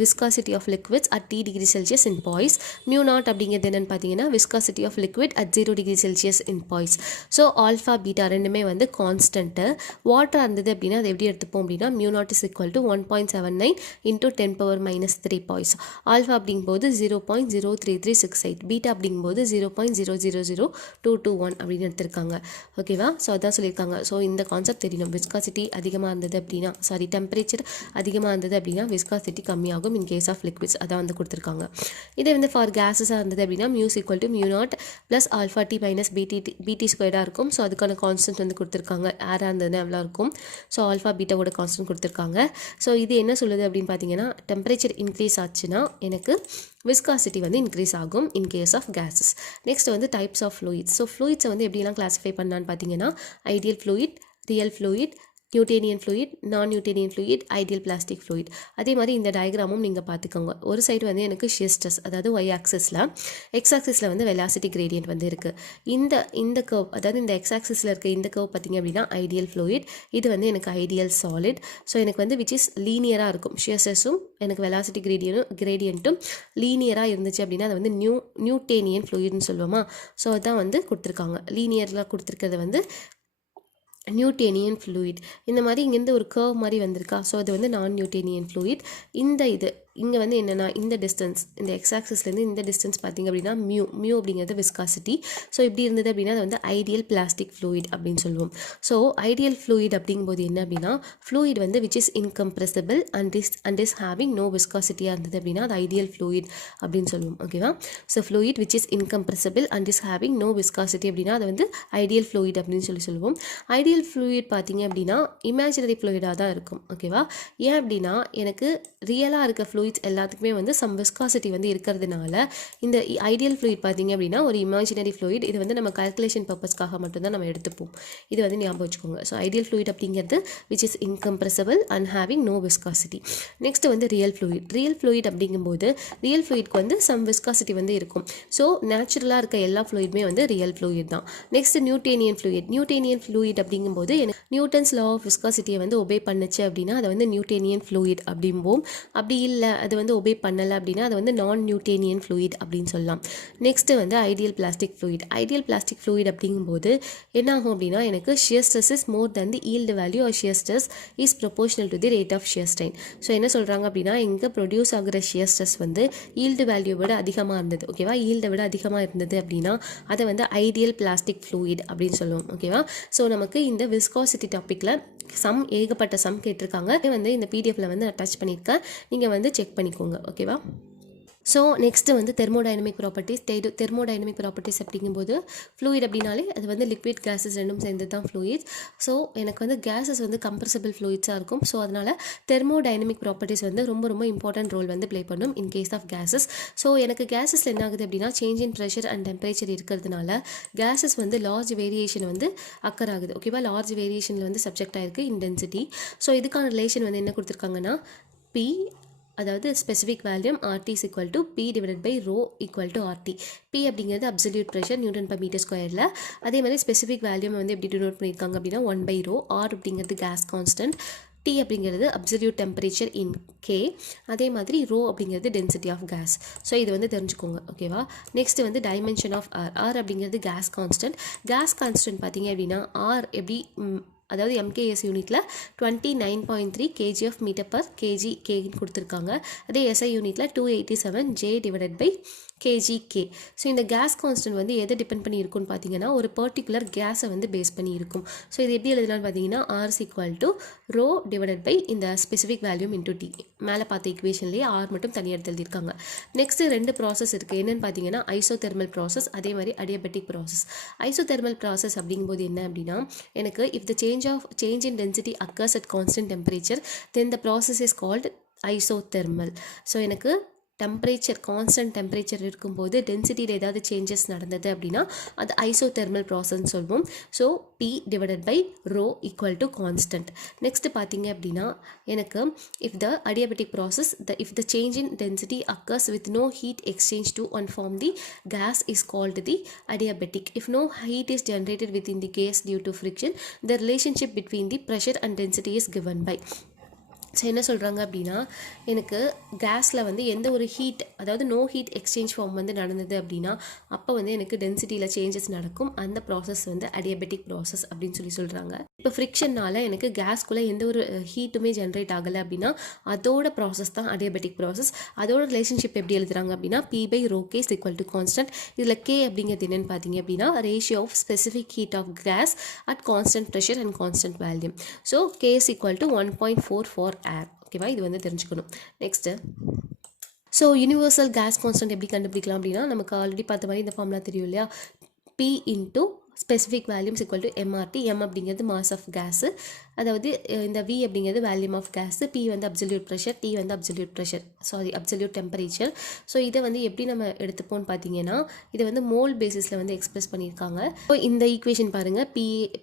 viscosity of liquids at T degree Celsius in poise. Mu nought அப்படிங்கிறது என்னென்னு பார்த்தீங்கன்னா viscosity of liquid at 0 degree Celsius in poise. So alpha beta ரெண்டுமே வந்து கான்ஸ்டன்ட்டு. வாட்டராக இருந்தது அப்படின்னா அது எப்படி எடுத்துப்போம் அப்படின்னா, mu not is equal to 1.79 into 10⁻³ boys. Alpha அப்படிங்கும்போது 0.03368, பீட்டா அப்படிங்கும்போது 0.000221 அப்படின்னு எடுத்திருக்காங்க. ஓகேவா? ஸோ அதான் சொல்லியிருக்காங்க. ஸோ இந்த கான்செப்ட் தெரியணும். விஸ்காசிட்டி அதிகமாக இருந்தது அப்படின்னா, டெம்பரேச்சர் அதிகமாக இருந்தது அப்படின்னா விஸ்காசிட்டி கம்மியாகும் இன் கேஸ் ஆஃப் லிக்விட்ஸ். அதான் வந்து கொடுத்துருக்காங்க. இதே வந்து ஃபார் கேஸஸாக இருந்தது அப்படின்னா mu's equal to mu nought plus alpha T minus BT ஸ்கொயர்டாக இருக்கும். ஸோ அதுக்கான கான்ஸ்டன்ட் வந்து கொடுத்துருக்காங்க. ஏராக இருந்ததுன்னா எவ்வளோ இருக்கும்? ஸோ ஆல்ஃபா பீட்டாவோட கான்ஸ்டன்ட் கொடுத்துருக்காங்க. ஸோ இது என்ன சொல்லுது அப்படின்னு பார்த்தீங்கன்னா, டெம்பரேச்சர் இன்க்ரீஸ் ஆச்சுன்னா எனக்கு விஸ்காசிட்டி வந்து இன்க்ரீஸ் ஆகும் in case of gases. Next வந்து டைப்ஸ் ஆஃப் ஃப்ளூயிட்ஸ். ஸோ ஃப்ளூயிட்ஸை வந்து எப்படிலாம் கிளாஸிஃபை பண்ணலான்னு பார்த்தீங்கன்னா, ideal fluid, real fluid, Newtonian fluid, non Newtonian fluid, ideal plastic fluid. அதே மாதிரி இந்த டயக்ராமும் நீங்கள் பார்த்துக்கோங்க. ஒரு சைடு வந்து எனக்கு ஷியர் ஸ்ட்ரெஸ், அதாவது ஒய் ஆக்சிஸில், எக்ஸ் ஆக்சிஸில் வந்து வெலாசிட்டி கிரேடியன்ட் வந்து இருக்குது. இந்த கர்வ், அதாவது இந்த எக்ஸ் ஆக்சிஸில் இருக்க இந்த கர்வ் பார்த்திங்க அப்படின்னா ஐடியல் ஃப்ளூயிட், இது வந்து எனக்கு ஐடியல் சாலிட். ஸோ எனக்கு வந்து விச் இஸ் லீனியராக இருக்கும். ஷியர் ஸ்ட்ரெஸ்ஸும் எனக்கு வெலாசிட்டி கிரேடியன்ட்டும் லீனியராக இருந்துச்சு அப்படின்னா அது வந்து நியூட்டேனியன் ஃப்ளூயிட்னு சொல்லுவோமா. ஸோ அதான் வந்து கொடுத்துருக்காங்க. லீனியரில் கொடுத்துருக்கிறது வந்து நியூட்டேனியன் ஃப்ளூயிட். இந்த மாதிரி இங்கேருந்து ஒரு கர்வ் மாதிரி வந்திருக்கா. ஸோ அது வந்து நான் நியூட்டேனியன் ஃப்ளூயிட். இது இங்கே வந்து என்னென்னா இந்த டிஸ்டன்ஸ், இந்த எக்ஸ் ஆக்சிஸ்லேருந்து இந்த டிஸ்டன்ஸ் பார்த்திங்க அப்படின்னா மியூ அப்படிங்கிறது விஸ்காசிட்டி. ஸோ இப்படி இருந்தது அப்படின்னா அது வந்து ஐடியல் பிளாஸ்டிக் ஃப்ளூயிட் அப்படின்னு சொல்லுவோம். ஸோ ஐடியல் ஃப்ளூயிட் அப்படிங்கும்போது என்ன அப்படின்னா, ஃப்ளூயிட் வந்து which is incompressible and is having no விஸ்காசிட்டியாக இருந்தது அப்படின்னா அது ஐடியல் ஃப்ளூயிட் அப்படின்னு சொல்லுவோம். ஓகேவா? So fluid which is incompressible and is having no viscosity அப்படின்னா அது வந்து ஐடியல் ஃப்ளூயிட் அப்படின்னு சொல்லுவோம். ஐடியல் ஃப்ளூயிட் பார்த்திங்க அப்படின்னா இமேஜினரி ஃப்ளூயிடாக தான் இருக்கும். ஓகேவா? ஏன் அப்படின்னா எனக்கு ரியலாக இருக்க ஃப்ளூயிட்ஸ் எல்லாத்துக்குமே வந்து சம் விஸ்காசிட்டி வந்து இருக்கிறதுனால இந்த ஐடியல் ஃப்ளூயிட் பார்த்திங்க அப்படின்னா ஒரு இமேஜினரி ஃப்ளூயிட். இது வந்து நம்ம கால்குலேஷன் பர்பஸ்க்காக மட்டும்தான் நம்ம எடுத்துப்போம். இது வந்து ஞாபகம் வச்சுக்கோங்க. ஸோ ஐடியல் ஃப்ளூயிட் அப்படிங்கிறது which is incompressible and having no viscosity. Next வந்து ரியல் ஃப்ளூயிட். ரியல் ஃப்ளூயிட் அப்படிங்கும்போது ரியல் ஃப்ளூயிட்க்கு வந்து சம் விஸ்காசிட்டி வந்து இருக்கும். ஸோ நேச்சுரலாக இருக்க எல்லா ஃப்ளூயிடுமே வந்து ரியல் ஃப்ளூயிட் தான். Next Newtonian fluid. Newtonian fluid அப்படிங்கும்போது எனக்கு நியூட்டன்ஸ் லா ஆஃப் விஸ்காசிட்டியை வந்து ஒபே பண்ணுச்சு அப்படின்னா அதை வந்து நியூட்டேனியன் ஃப்ளூயிட் அப்படிம்போம். அப்படி இல்லை அது வந்து ஒபே பண்ணலை அப்படின்னா அது வந்து நான் நியூட்டேனியன் ஃப்ளூயிட் அப்படின்னு சொல்லலாம். நெக்ஸ்ட்டு வந்து ideal plastic fluid. Ideal plastic fluid அப்படிங்கும்போது என்ன ஆகும் அப்படின்னா எனக்கு shear stress is more than the yield value or shear stress is proportional to the rate of shear strain. So என்ன சொல்கிறாங்க அப்படின்னா இங்கே ப்ரொடியூஸ் ஆகிற ஷியர் ஸ்ட்ரெஸ் வந்து ஈல்டு வேல்யூ விட அதிகமாக இருந்தது. ஓகேவா? ஈல்டை விட அதிகமாக இருந்தது அப்படின்னா அதை வந்து ஐடியல் பிளாஸ்டிக் ஃப்ளூயிட் அப்படின்னு சொல்லுவோம். ஓகேவா? ஸோ நமக்கு இந்த விஸ்காசிட்டி டாப்பிக்கில் ஏகப்பட்ட சம் கேட்டிருக்காங்க. வந்து இந்த பிடிஎஃப்ல வந்து அட்டாச் பண்ணியிருக்கேன். நீங்கள் வந்து செக் பண்ணிக்கோங்க. ஓகேவா? ஸோ நெக்ஸ்ட்டு வந்து தெர்மோடைனமிக் ப்ராப்பர்ட்டிஸ். தெர்மோடைனமிக் ப்ராப்பர்ட்டிஸ் அப்படிங்கும்போது ஃப்ளூயிட் அப்படின்னாலே அது வந்து லிக்விட் கேஸஸ் ரெண்டும் சேர்ந்து தான் ஃப்ளூயிட்ஸ். ஸோ எனக்கு வந்து கேஸஸ் வந்து கம்ப்ரஸபிள் ஃப்ளூயிட்ஸாக இருக்கும். ஸோ அதனால் தெர்மோடைனமிக் ப்ராப்பர்ட்டிஸ் வந்து ரொம்ப ரொம்ப இம்பார்ட்டன்ட் ரோல் வந்து ப்ளே பண்ணும் in case of gases. So எனக்கு கேஸஸில் என்ன ஆகுது அப்படின்னா change in pressure and temperature இருக்கிறதுனால கேஸஸ் வந்து லார்ஜ் வேரியேஷன் வந்து அக்கர் ஆகுது. ஓகேவா, லார்ஜ் வேரியேஷனில் வந்து சப்ஜெக்ட் ஆயிருக்கு இன் டென்சிட்டி. ஸோ இதுக்கான ரிலேஷன் வந்து என்ன கொடுத்துருக்காங்கன்னா பி, அதாவது ஸ்பெசிஃபிக் வேல்யூம் RT is equal to P divided by rho equal to RT. P அப்படிங்கிறது absolute pressure newton per metre ஸ்கொயரில். அதே மாதிரி ஸ்பெசிஃபிக் வேல்யூம் வந்து எப்படி டினோட் பண்ணியிருக்காங்க அப்படின்னா 1/ρ. R அப்படிங்கிறது கேஸ் கான்ஸ்டன்ட், T அப்படிங்கிறது அப்சல்யூட் டெம்பரேச்சர் இன் K, அதே மாதிரி ரோ அப்படிங்கிறது டென்சிட்டி ஆஃப் கேஸ். ஸோ இது வந்து தெரிஞ்சுக்கோங்க. ஓகேவா, நெக்ஸ்ட் வந்து டைமென்ஷன் ஆஃப் R அப்படிங்கிறது கேஸ் கான்ஸ்டன்ட். கேஸ் கான்ஸ்டன்ட் பார்த்தீங்க அப்படின்னா R எப்படி அதாவது MKS யூனிட்டில் 29.3 kg மீட்டர் பர் kg கேன்னு கொடுத்துருக்காங்க. அதே SI யூனிட்டில் 287 J divided by kg. So இந்த கேஸ் கான்ஸ்டன்ட் வந்து எதை டிபெண்ட் பண்ணி இருக்கும்னு பார்த்தீங்கன்னா ஒரு பர்டிகுலர் கேஸை வந்து பேஸ் பண்ணி இருக்கும். ஸோ இது எப்படி எழுதலாம்னு பார்த்தீங்கன்னா R is equal to rho divided by இந்த ஸ்பெசிஃபிக் வேல்யூம் இன்டூ T. மேலே பார்த்த இக்குவேஷன்லேயே R மட்டும் தனியாக எடுத்து எழுதியிருக்காங்க. நெக்ஸ்ட் ரெண்டு ப்ராசஸ் இருக்குது. என்னென்னு பார்த்தீங்கன்னா ஐசோதெர்மல் ப்ராசஸ், அதே மாதிரி அடியபெட்டிக் ப்ராசஸ். ஐசோதெர்மல் ப்ராசஸ் அப்படிங்கும்போது என்ன அப்படின்னா எனக்கு if the change in density occurs at constant temperature then the process is called isothermal. So எனக்கு டெம்பரேச்சர் கான்ஸ்டன்ட் டெம்பரேச்சர் இருக்கும்போது டென்சிட்டியில் ஏதாவது சேஞ்சஸ் நடந்தது அப்படின்னா அது ஐசோதெர்மல் ப்ராசஸ்ன்னு சொல்வோம். So P divided by rho equal to constant. Next பார்த்தீங்க அப்படின்னா எனக்கு if the adiabatic process if the change in density occurs with no heat exchange to one form the gas is called the adiabatic. If no heat is generated within the gas due to friction, the relationship between the pressure and density is given by. So என்ன சொல்கிறாங்க அப்படின்னா எனக்கு கேஸில் வந்து எந்த ஒரு ஹீட், அதாவது நோ ஹீட் எக்ஸ்சேஞ்ச் ஃபார்ம் வந்து நடந்தது அப்படின்னா அப்போ வந்து எனக்கு டென்சிட்டியில் சேஞ்சஸ் நடக்கும். அந்த ப்ராசஸ் வந்து அடியபெட்டிக் ப்ராசஸ் அப்படின்னு சொல்கிறாங்க. இப்போ ஃப்ரிக்ஷனால் எனக்கு கேஸ்குள்ளே எந்த ஒரு ஹீட்டுமே ஜென்ரேட் ஆகலை அப்படின்னா அதோட ப்ராசஸ் தான் அடியபெட்டிக் ப்ராசஸ். அதோட ரிலேஷன்ஷிப் எப்படி எழுதுறாங்க அப்படின்னா P/ρK is equal to constant. இதில் K அப்படிங்கிறது என்னென்னு பார்த்தீங்க அப்படின்னா ratio of specific heat of gas at constant pressure and constant volume. So K is equal to 1.44 air. ஓகேவா, இது வந்து தெரிஞ்சுக்கணும். Next so universal gas constant எப்படி கண்டுபிடிக்கலாம் அப்படின்னா நமக்கு ஆல்ரெடி பார்த்த மாதிரி இந்த ஃபார்முலா தெரியும் இல்லையா, P into specific volumes equal to MRT. M அப்படிங்கிறது மாஸ் ஆஃப் கேஸு, அதாவது இந்த V அப்படிங்கிறது வேல்யூம் ஆஃப் கேஸு, P வந்து அப்சல்யூட் ப்ரெஷர், T வந்து அப்சல்யூட் டெம்பரேச்சர். ஸோ இதை வந்து எப்படி நம்ம எடுத்துப்போம்னு பார்த்தீங்கன்னா இதை வந்து மோல் பேசிஸில் வந்து எக்ஸ்பிரஸ் பண்ணியிருக்காங்க. ஸோ இந்த ஈக்குவேஷன் பாருங்கள்,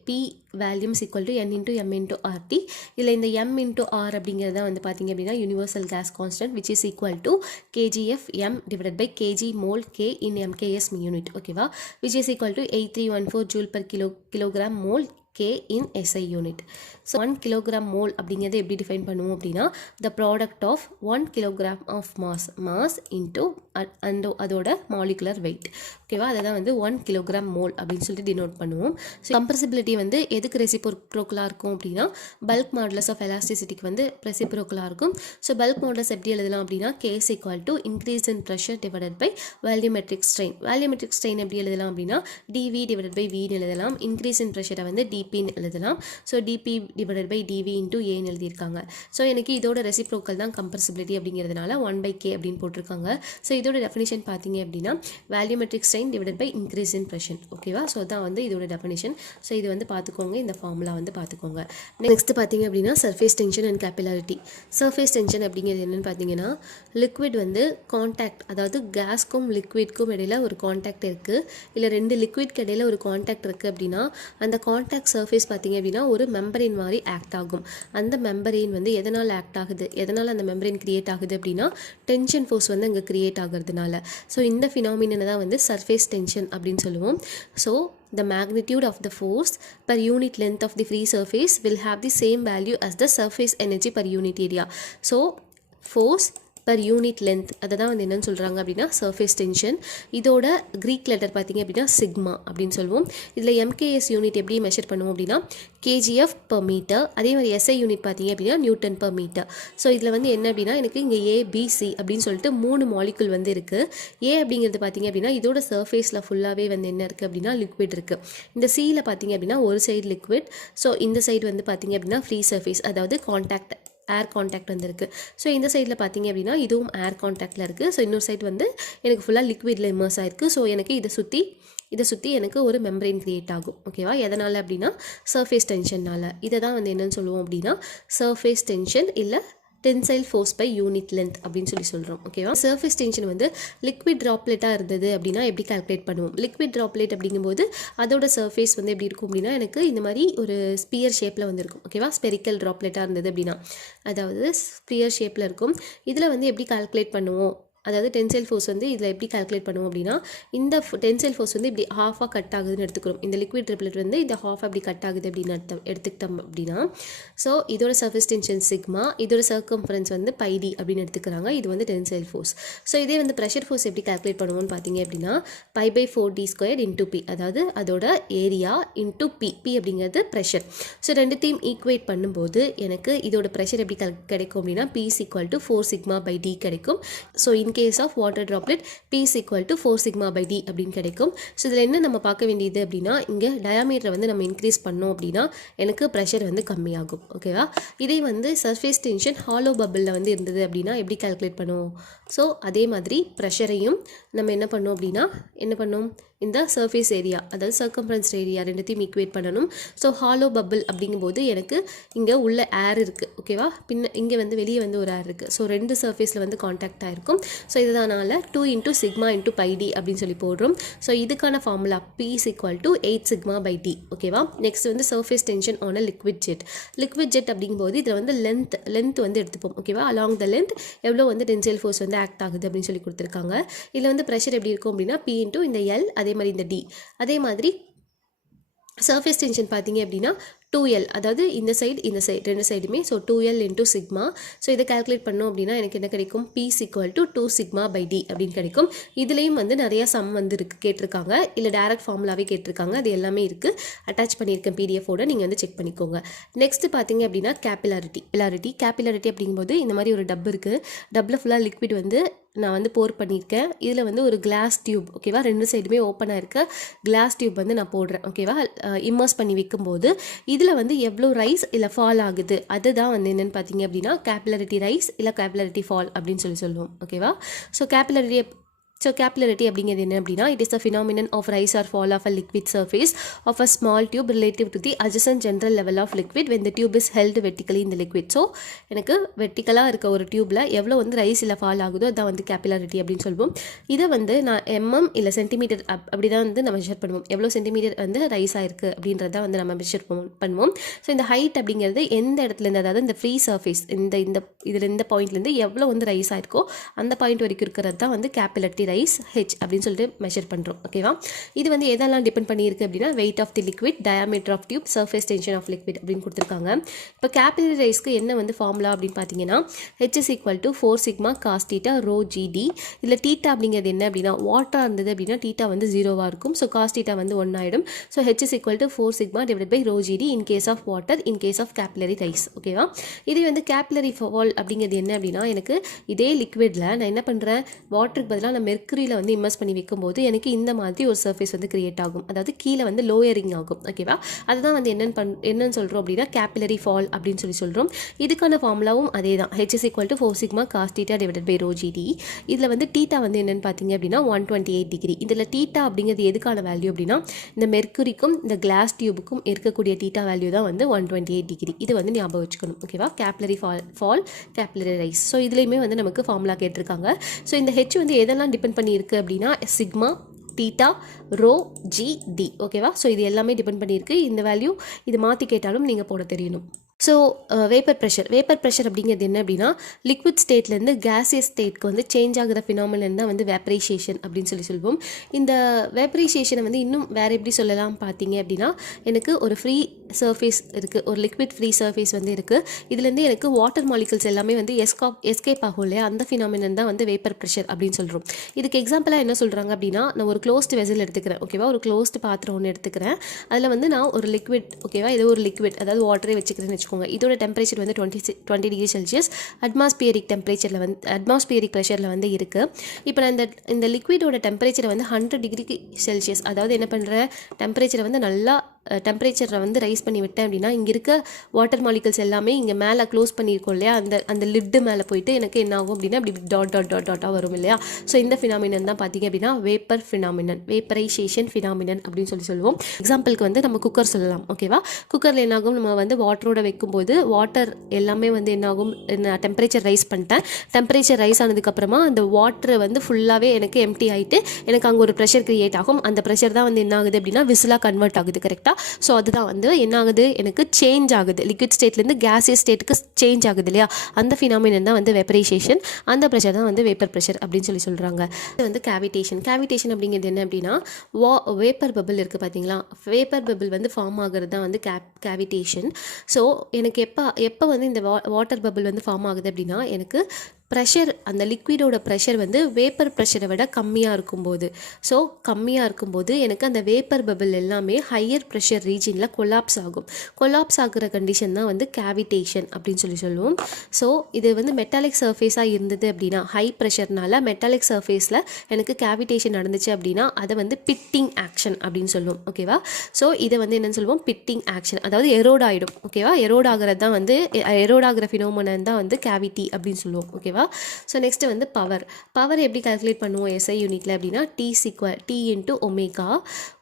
P volumes equal to N into M into RT. இதில் இந்த M இன்டூ R அப்படிங்கிறத வந்து பார்த்தீங்க அப்படின்னா universal gas constant which is equal to kgf M divided by kg mole K in MKS unit. ஓகேவா, which is equal to 8314 joule per kilogram mole K in SI unit. So 1 kilogram mole அப்படிங்கிறது எப்படி டிஃபைன் பண்ணுவோம் அப்படின்னா the product of 1 kilogram of mass into அதோட molecular weight. ஓகேவா, அதை தான் வந்து 1 kilogram mole அப்படின்னு சொல்லிட்டு டினோட் பண்ணுவோம். ஸோ கம்ப்ரசிபிலிட்டி வந்து எதுக்கு ரெசிப்ரோக்கலாக இருக்கும் அப்படின்னா பல்க் மாடுலஸ் ஆஃப் எலாஸ்டிசிட்டிக்கு வந்து ரெசிப்ரோக்கலாக இருக்கும். ஸோ பல்க் மாடுலஸ் எப்படி எழுதலாம் அப்படின்னா K is equal to increase in pressure divided by volumetric strain. Volumetric strain எப்படி எழுதலாம் அப்படின்னா dV divided by V எழுதலாம். increase in pressure வந்து dPன்னு எழுதலாம். So dP divided by dV into Aன்னு எழுதியிருக்காங்க. ஸோ எனக்கு இதோட ரெசிப்ரோக்கல் தான் கம்ப்ரசிபிலிட்டி அப்படிங்கிறதுனால 1/K அப்படின்னு போட்டிருக்காங்க. ஸோ இதோட டெஃபினிஷன் பார்த்தீங்க அப்படின்னா volumetric strain divided by increase in pressure. ஓகேவா, ஸோ தான் வந்து இதோட டெஃபினிஷன். ஸோ இது வந்து பார்த்துக்கோங்க, இந்த ஃபார்முலா வந்து பார்த்துக்கோங்க. நெக்ஸ்ட் பார்த்தீங்க அப்படின்னா surface tension and capillarity. Surface tension அப்படிங்கிறது என்னென்னு பார்த்தீங்கன்னா லிக்விட் வந்து கான்டாக்ட், அதாவது கேஸ்க்கும் லிக்விட்க்கும் இடையில ஒரு கான்டாக்ட் இருக்குது, இல்லை ரெண்டு லிக்விட்க்கு இடையில ஒரு கான்டாக்ட் இருக்குது அப்படின்னா அந்த கான்டாக்ட் சர்ஃபேஸ் பார்த்தீங்க அப்படின்னா ஒரு மெம்பரின் மாதிரி ஆக்ட் ஆகும். அந்த மெம்பரின் வந்து எதனால் ஆக்ட் ஆகுது, எதனால் அந்த மெம்பரின் கிரியேட் ஆகுது அப்படின்னா டென்ஷன் ஃபோர்ஸ் வந்து அங்கே கிரியேட் ஆகிறதுனால. ஸோ இந்த ஃபினாமினனை தான் வந்து சர்ஃபேஸ் டென்ஷன் அப்படின்னு சொல்லுவோம். So the magnitude of the force per unit length of the free surface will have the same value as the surface energy per unit area. So force per unit length அதை தான் வந்து என்னென்னு சொல்கிறாங்க அப்படின்னா சர்ஃபேஸ் டென்ஷன். இதோட க்ரீக் லெட்டர் பார்த்தீங்க அப்படின்னா சிக்மா அப்படின்னு சொல்லுவோம். இதில் MKS யூனிட் எப்படி மெஷர் பண்ணுவோம் அப்படின்னா kgf per மீட்டர். அதே மாதிரி SI யூனிட் பார்த்தீங்க அப்படின்னா நியூட்டன் per மீட்டர். ஸோ இதில் வந்து என்ன அப்படின்னா எனக்கு இங்கே ABC அப்படின்னு சொல்லிட்டு 3 மாலிகுல் வந்து இருக்குது. A அப்படிங்கிறது பார்த்தீங்க அப்படின்னா இதோட சர்ஃபேஸில் ஃபுல்லாகவே வந்து என்ன இருக்குது அப்படின்னா லிக்விட் இருக்குது. இந்த Cயில் பார்த்தீங்க அப்படின்னா ஒரு சைடு லிக்விட். ஸோ இந்த சைடு வந்து பார்த்தீங்க அப்படின்னா ஃப்ரீ சர்ஃபேஸ், அதாவது கான்டாக்ட் ஏர் காண்டாக்ட் வந்து இருக்குது. ஸோ இந்த சைடில் பார்த்தீங்க அப்படின்னா இதுவும் ஏர் காண்டாக்டில் இருக்குது. ஸோ இன்னொரு சைடு வந்து எனக்கு ஃபுல்லாக லிக்விடில் இம்மர்ஸ் ஆயிருக்கு. ஸோ எனக்கு இதை சுற்றி எனக்கு ஒரு மெம்பரைன் கிரியேட் ஆகும். ஓகேவா? எதனால் அப்படின்னா சர்ஃபேஸ் டென்ஷன்னால். இதை தான் வந்து என்னென்னு சொல்லுவோம் அப்படின்னா சர்ஃபேஸ் டென்ஷன் இல்லை tensile force by unit length அப்படின்னு சொல்கிறோம். ஓகேவா? சர்ஃபேஸ் டென்ஷன் வந்து லிக்விட் ட்ராப்லெட்டாக இருந்தது அப்படின்னா எப்படி கால்குலேட் பண்ணுவோம்? லிக்விட் ட்ராப்லெட் அப்படிங்கும்போது அதோட சர்ஃபேஸ் வந்து எப்படி இருக்கும் அப்படின்னா எனக்கு இந்த மாதிரி ஒரு ஸ்பியர் ஷேப்பில் வந்து இருக்கும். ஓகேவா? ஸ்பெரிக்கல் ட்ராப்லெட்டாக இருந்தது அப்படின்னா அதாவது ஸ்பியர் ஷேப்பில் இருக்கும். இதில் வந்து எப்படி கால்குலேட் பண்ணுவோம்? அதாவது டென்சைல் ஃபோர்ஸ் வந்து இதில் எப்படி கால்குலேட் பண்ணுவோம் அப்படின்னா இந்த டென்சைல் ஃபோர்ஸ் வந்து இப்படி ஹாஃபாக கட் ஆகுதுன்னு எடுத்துக்கிறோம். இந்த லிக்விட் ட்ரிப்லெட் வந்து இந்த ஹாஃப் அப்படி கட் ஆகுது அப்படின்னு எடுத்துக்கிட்டோம் அப்படின்னா ஸோ இதோட சர்ஃபேஸ் டென்ஷன் சிக்மா, இதோட சர்க்கம்ஃபரன்ஸ் வந்து பைடி அப்படின்னு எடுத்துக்கிறாங்க. இது வந்து டென்சைல் ஃபோர்ஸ். ஸோ இதே வந்து ப்ரெஷர் ஃபோர்ஸ் எப்படி கால்குலேட் பண்ணுவோம்னு பார்த்தீங்க அப்படின்னா π/4d² இன்டூ பி, அதாவது அதோட ஏரியா இன்டூ பி. பி அப்படிங்கிறது ப்ரெஷர். ஸோ ரெண்டுத்தையும் ஈக்குவேட் பண்ணும்போது எனக்கு இதோட ப்ரெஷர் எப்படி கிடைக்கும் அப்படின்னா P is equal to 4 sigma by d கிடைக்கும். So in case of water droplet P is equal to 4 sigma by d அப்படின்னு கிடைக்கும். ஸோ இதில் என்ன நம்ம பார்க்க வேண்டியது அப்படின்னா இங்கே டயாமீட்டரை வந்து நம்ம இன்க்ரீஸ் பண்ணோம் அப்படின்னா எனக்கு ப்ரெஷர் வந்து கம்மியாகும். ஓகேவா? இதே வந்து சர்ஃபேஸ் டென்ஷன் ஹாலோ பபிளில் வந்து இருந்தது அப்படின்னா எப்படி கால்குலேட் பண்ணுவோம்? ஸோ அதே மாதிரி ப்ரெஷரையும் நம்ம என்ன பண்ணோம் இந்த சர்ஃபேஸ் ஏரியா அதாவது சர்க்கம்ஃபரன்ஸ் ஏரியா ரெண்டுத்தையும் ஈக்குவேட் பண்ணணும். ஸோ ஹாலோ பபிள் அப்படிங்கும்போது எனக்கு இங்கே உள்ள ஏர் இருக்குது. ஓகேவா? இங்கே வந்து வெளியே வந்து ஒரு ஏர் இருக்குது. ஸோ ரெண்டு சர்ஃபேஸில் வந்து காண்டாக்ட் ஆகிருக்கும். ஸோ இதனால 2 × sigma × πd அப்படின்னு சொல்லி போடுறோம். ஸோ இதுக்கான formula P is equal to 8 sigma by d. ஓகேவா? நெக்ஸ்ட் வந்து surface tension on a liquid jet. Liquid jet அப்படிங்கும்போது இதில் வந்து லென்த் வந்து எடுத்துப்போம். ஓகேவா? அலாங் த லென்த் எவ்வளோ வந்து டென்சைல் ஃபோர்ஸ் வந்து ஆக்ட் ஆகுது அப்படின்னு சொல்லி கொடுத்துருக்காங்க. இதில் வந்து ப்ரெஷர் எப்படி இருக்கும் அப்படின்னா P × இந்த L, அதே மாதிரி இந்த D. அதே மாதிரி சர்ஃபேஸ் டென்ஷன் பார்த்தீங்க அப்படின்னா 2L, அதாவது இந்த சைடு ரெண்டு சைடுமே. So 2L × sigma. ஸோ இதை கால்குலேட் பண்ணோம் அப்படின்னா எனக்கு என்ன கிடைக்கும்? P is equal to 2 sigma by d அப்படின்னு கிடைக்கும். இதுலேயும் வந்து நிறையா சம் வந்து கேட்டிருக்காங்க, இல்லை டேரக்ட் ஃபார்முலாவே கேட்டிருக்காங்க. அது எல்லாமே இருக்குது, அட்டாச் பண்ணியிருக்கேன் பிடிஎஃபோட, நீங்கள் வந்து செக் பண்ணிக்கோங்க. நெக்ஸ்ட் பார்த்தீங்க அப்படின்னா கேபிலாரிட்டி அப்படிங்கும்போது இந்த மாதிரி ஒரு டப் இருக்குது. டப்பில் ஃபுல்லாக லிக்விட் வந்து நான் வந்து போர் பண்ணியிருக்கேன். இதில் வந்து ஒரு கிளாஸ் டியூப். ஓகேவா? ரெண்டு சைடுமே ஓப்பனாக இருக்க கிளாஸ் டியூப் வந்து நான் போடுறேன். ஓகேவா? இம்மர்ஸ் பண்ணி வைக்கும்போது இதில் வந்து எவ்வளோ ரைஸ் இல்லை ஃபால் ஆகுது அதுதான் வந்து என்னென்னு பார்த்தீங்க அப்படின்னா கேபிலரிட்டி ரைஸ் இல்லை கேபிலரிட்டி ஃபால் அப்படின்னு சொல்லுவோம். ஓகேவா? ஸோ கேபிலரிட்டி அப்படிங்கிறது என்ன அப்படின்னா it is the phenomenon of rise or fall of a liquid surface of a small tube relative to the adjacent general level of liquid when the tube is held vertically in the liquid. So எனக்கு வெர்டிக்கலாக இருக்க ஒரு டியூப்பில் எவ்வளோ வந்து ரைஸ் இல்லை ஃபால் ஆகுதோ அதான் வந்து கேபிலாரிட்டி அப்படின்னு சொல்லுவோம். இதை வந்து நான் mm இல்லை சென்டிமீட்டர் அப்படி தான் வந்து நம்ம மெஷர் பண்ணுவோம். எவ்வளோ சென்டிமீட்டர் வந்து ரைஸ் ஆயிருக்கு அப்படின்றத வந்து நம்ம மெஷர் பண்ணுவோம். ஸோ இந்த ஹைட் அப்படிங்கிறது எந்த இடத்துலேருந்து, அதாவது இந்த ஃப்ரீ சர்ஃபேஸ் இந்த பாயிண்ட்லேருந்து எவ்வளோ வந்து ரைஸ் ஆயிருக்கோ அந்த பாயிண்ட் வரைக்கும் இருக்கிறது தான் வந்து கேபிலரிட்டி ரைஸ் H அப்படின்னு சொல்லிட்டு மெஷர் பண்ணுறோம். ஓகேவா? இது வந்து எதெல்லாம் டிபெண்ட் பண்ணியிருக்கு அப்படின்னா weight of the liquid, diameter of tube, surface tension of liquid அப்படின்னு கொடுத்துருக்காங்க. இப்போ கேபிலரி ரைஸ்க்கு என்ன வந்து ஃபார்முலா அப்படின்னு பார்த்தீங்கன்னா H is equal to 4 sigma cos theta rho GD. இதில் தீட்டா அப்படிங்கிறது என்ன அப்படின்னா வாட்டராக இருந்தது அப்படின்னா தீட்டா வந்து 0வாக இருக்கும். ஸோ காஸ் தீட்டா வந்து 1 ஆகிடும். So H is equal to 4 sigma divided by rho GD in case of water, in case of capillary rise. ஓகேவா? இது வந்து கேபிலரி ஃபால் அப்படிங்கிறது என்ன அப்படின்னா எனக்கு இதே லிக்விடில் நான் என்ன பண்ணுறேன், வாட்டருக்கு பதிலாக நான் மெர்க்குரியில் வந்து இம்மர்ஸ் பண்ணி வைக்கும்போது எனக்கு இந்த மாதிரி ஒரு சர்ஃபேஸ் வந்து கிரியேட் ஆகும். அதாவது கீழே வந்து லோயரிங் ஆகும். ஓகேவா? அதுதான் வந்து என்னன்னு சொல்கிறோம் அப்படின்னா கேபிலரி ஃபால் அப்படின்னு சொல்கிறோம். இதுக்கான ஃபார்முலாவும் அதே தான். H is equal to 4 sigma cos theta divided by rho GD. இதில் வந்து தீட்டா வந்து என்னென்னு பார்த்தீங்க அப்படின்னா 128 டிகிரி. இதில் தீட்டா அப்படிங்கிறது எதுக்கான வேல்யூ அப்படின்னா இந்த மெர்க்குரிக்கும் இந்த கிளாஸ் டியூபுக்கும் இருக்கக்கூடிய தீட்டா வேல்யூ தான் வந்து 128 டிகிரி. இது வந்து ஞாபகம் வச்சுக்கணும். ஓகேவா? Capillary fall capillary rice. So இதுலேயுமே வந்து நமக்கு ஃபார்முலா கேட்டிருக்காங்க. ஸோ இந்த ஹெச் வந்து எதெல்லாம் டிபெண்ட் பண்ணியிருக்கு அப்படின்னா sigma, theta, rho, G, D. ஓகேவா? ஸோ இது எல்லாமே டிபெண்ட் பண்ணியிருக்கு. இந்த வேல்யூ இது மாற்றி கேட்டாலும் நீங்கள் போட தெரியணும். ஸோ வேப்பர் ப்ரெஷர் அப்படிங்கிறது என்ன அப்படின்னா லிக்விட் ஸ்டேட்லேருந்து கேசியஸ் ஸ்டேட்க்கு வந்து சேஞ்ச் ஆகிற ஃபினாமினன் தான் வந்து வேப்பரைசேஷன் அப்படின்னு சொல்லுவோம். இந்த வேப்பரைசேஷனை வந்து இன்னும் வேறு எப்படி சொல்லலாம் பார்த்தீங்க அப்படின்னா எனக்கு ஒரு ஃப்ரீ சர்ஃபேஸ் இருக்குது, ஒரு லிக்விட் ஃப்ரீ சர்ஃபேஸ் வந்து இருக்குது. இதுலேருந்து எனக்கு வாட்டர் மாலிகல்ஸ் எல்லாமே வந்து எஸ்கேப் ஆகும் இல்லையா, அந்த ஃபினாமினன் தான் வந்து வேப்பர் ப்ரெஷர் அப்படின்னு சொல்கிறோம். இதுக்கு எக்ஸாம்பிளாக என்ன சொல்கிறாங்க அப்படின்னா நான் ஒரு க்ளோஸ்டு வெசல் எடுத்துக்கிறேன். ஓகேவா? ஒரு க்ளோஸ்டு பாத்திரம் ஒன்று எடுத்துக்கிறேன். அதில் வந்து நான் ஒரு லிக்விட், ஓகேவா, ஏதோ ஒரு லிக்விட் அதாவது வாட்டரே வச்சுக்கிறேன்னு வச்சுக்கோங்க. இதோட டெம்பரேச்சர் வந்து 20 டிகிரி செல்சியஸ் அட்மாஸ்பியரிக் ப்ரெஷரில் வந்து இருக்குது. இப்போ நான் இந்த லிக்விடோட டெம்பரேச்சரை வந்து 100 டிகிரி செல்சியஸ், அதாவது என்ன பண்ணுறேன், டெம்பரேச்சரை வந்து நல்லா டெம்பரேச்சரை வந்து ரைஸ் பண்ணி விட்டேன் அப்படின்னா இங்கே இருக்க வாட்டர் மாலிகல்ஸ் எல்லாமே இங்கே மேலே க்ளோஸ் பண்ணியிருக்கோம் இல்லையா, அந்த லிட்டு மேலே போயிட்டு எனக்கு என்ன ஆகும் அப்படின்னா அப்படி டாட்டாக வரும் இல்லையா. ஸோ இந்த ஃபினாமினன் தான் பார்த்தீங்க அப்படின்னா வேப்பர் ஃபினாமினன், வேப்பரைசேஷன் ஃபினாமினன் அப்படின்னு சொல்லுவோம். எக்ஸாம்பிளுக்கு வந்து நம்ம குக்கர் சொல்லலாம். ஓகேவா, குக்கரில் என்னாகும், நம்ம வந்து வாட்டரோட வைக்கும்போது வாட்டர் எல்லாமே வந்து என்னாகும், டெம்பரேச்சர் ரைஸ் பண்ணிட்டேன். டெம்பரேச்சர் ரைஸ் ஆனதுக்கப்புறமா அந்த வாட்டரை வந்து ஃபுல்லாகவே எனக்கு எம்டி ஆகிட்டு எனக்கு அங்கே ஒரு ப்ரெஷர் கிரியேட் ஆகும். அந்த ப்ரெஷர் தான் வந்து என்ன ஆகுது அப்படின்னா விசிலாக கன்வெர்ட் ஆகுது. கரெக்டாக. ஸோ அதுதான் வந்து என்ன ஆகுது, எனக்கு சேஞ்ச் ஆகுது, லிக்விட் ஸ்டேட்லேருந்து கேசியஸ் ஸ்டேட்டுக்கு சேஞ்ச் ஆகுது இல்லையா. அந்த ஃபினாமினன் தான் வந்து வெப்பரைசேஷன். அந்த ப்ரெஷர் தான் வந்து வேப்பர் ப்ரெஷர் அப்படின்னு சொல்கிறாங்க. இது வந்து கேவிடேஷன். கேவிடேஷன் அப்படிங்கிறது என்ன அப்படின்னா வேப்பர் பபிள் இருக்குது பார்த்தீங்களா, வேப்பர் பபிள் வந்து ஃபார்ம் ஆகிறது தான் வந்து கேவிடேஷன். ஸோ எனக்கு எப்போ வந்து இந்த வாட்டர் பபிள் வந்து ஃபார்ம் ஆகுது அப்படின்னா எனக்கு ப்ரெஷர், அந்த லிக்விடோட ப்ரெஷர் வந்து வேப்பர் ப்ரெஷரை விட கம்மியாக இருக்கும்போது. ஸோ கம்மியாக இருக்கும்போது எனக்கு அந்த வேப்பர் பபிள் எல்லாமே ஹையர் ப்ரெஷர் ரீஜனில் கொலாப்ஸ் ஆகும். கொலாப்ஸ் ஆகிற கண்டிஷன் தான் வந்து கேவிடேஷன் அப்படின்னு சொல்லுவோம். ஸோ இது வந்து மெட்டாலிக் சர்ஃபேஸாக இருந்தது அப்படின்னா, ஹை ப்ரெஷர்னால மெட்டாலிக் சர்ஃபேஸில் எனக்கு கேவிடேஷன் நடந்துச்சு அப்படின்னா அதை வந்து பிட்டிங் ஆக்ஷன் அப்படின்னு சொல்லுவோம். ஓகேவா. ஸோ இதை வந்து என்னென்னு சொல்லுவோம், பிட்டிங் ஆக்ஷன், அதாவது எரோட் ஆகிடும். ஓகேவா, எரோட் ஆகிறது தான் வந்து எரோட் ஆகிற ஃபினோமெனன் தான் வந்து கேவிட்டி அப்படின்னு சொல்லுவோம். ஓகேவா. ஸோ நெக்ஸ்ட் வந்து பவர் எப்படி கால்குலேட் பண்ணுவோம் எஸ்ஐ யூனிட்ல அப்படின்னா T இன்ட்டு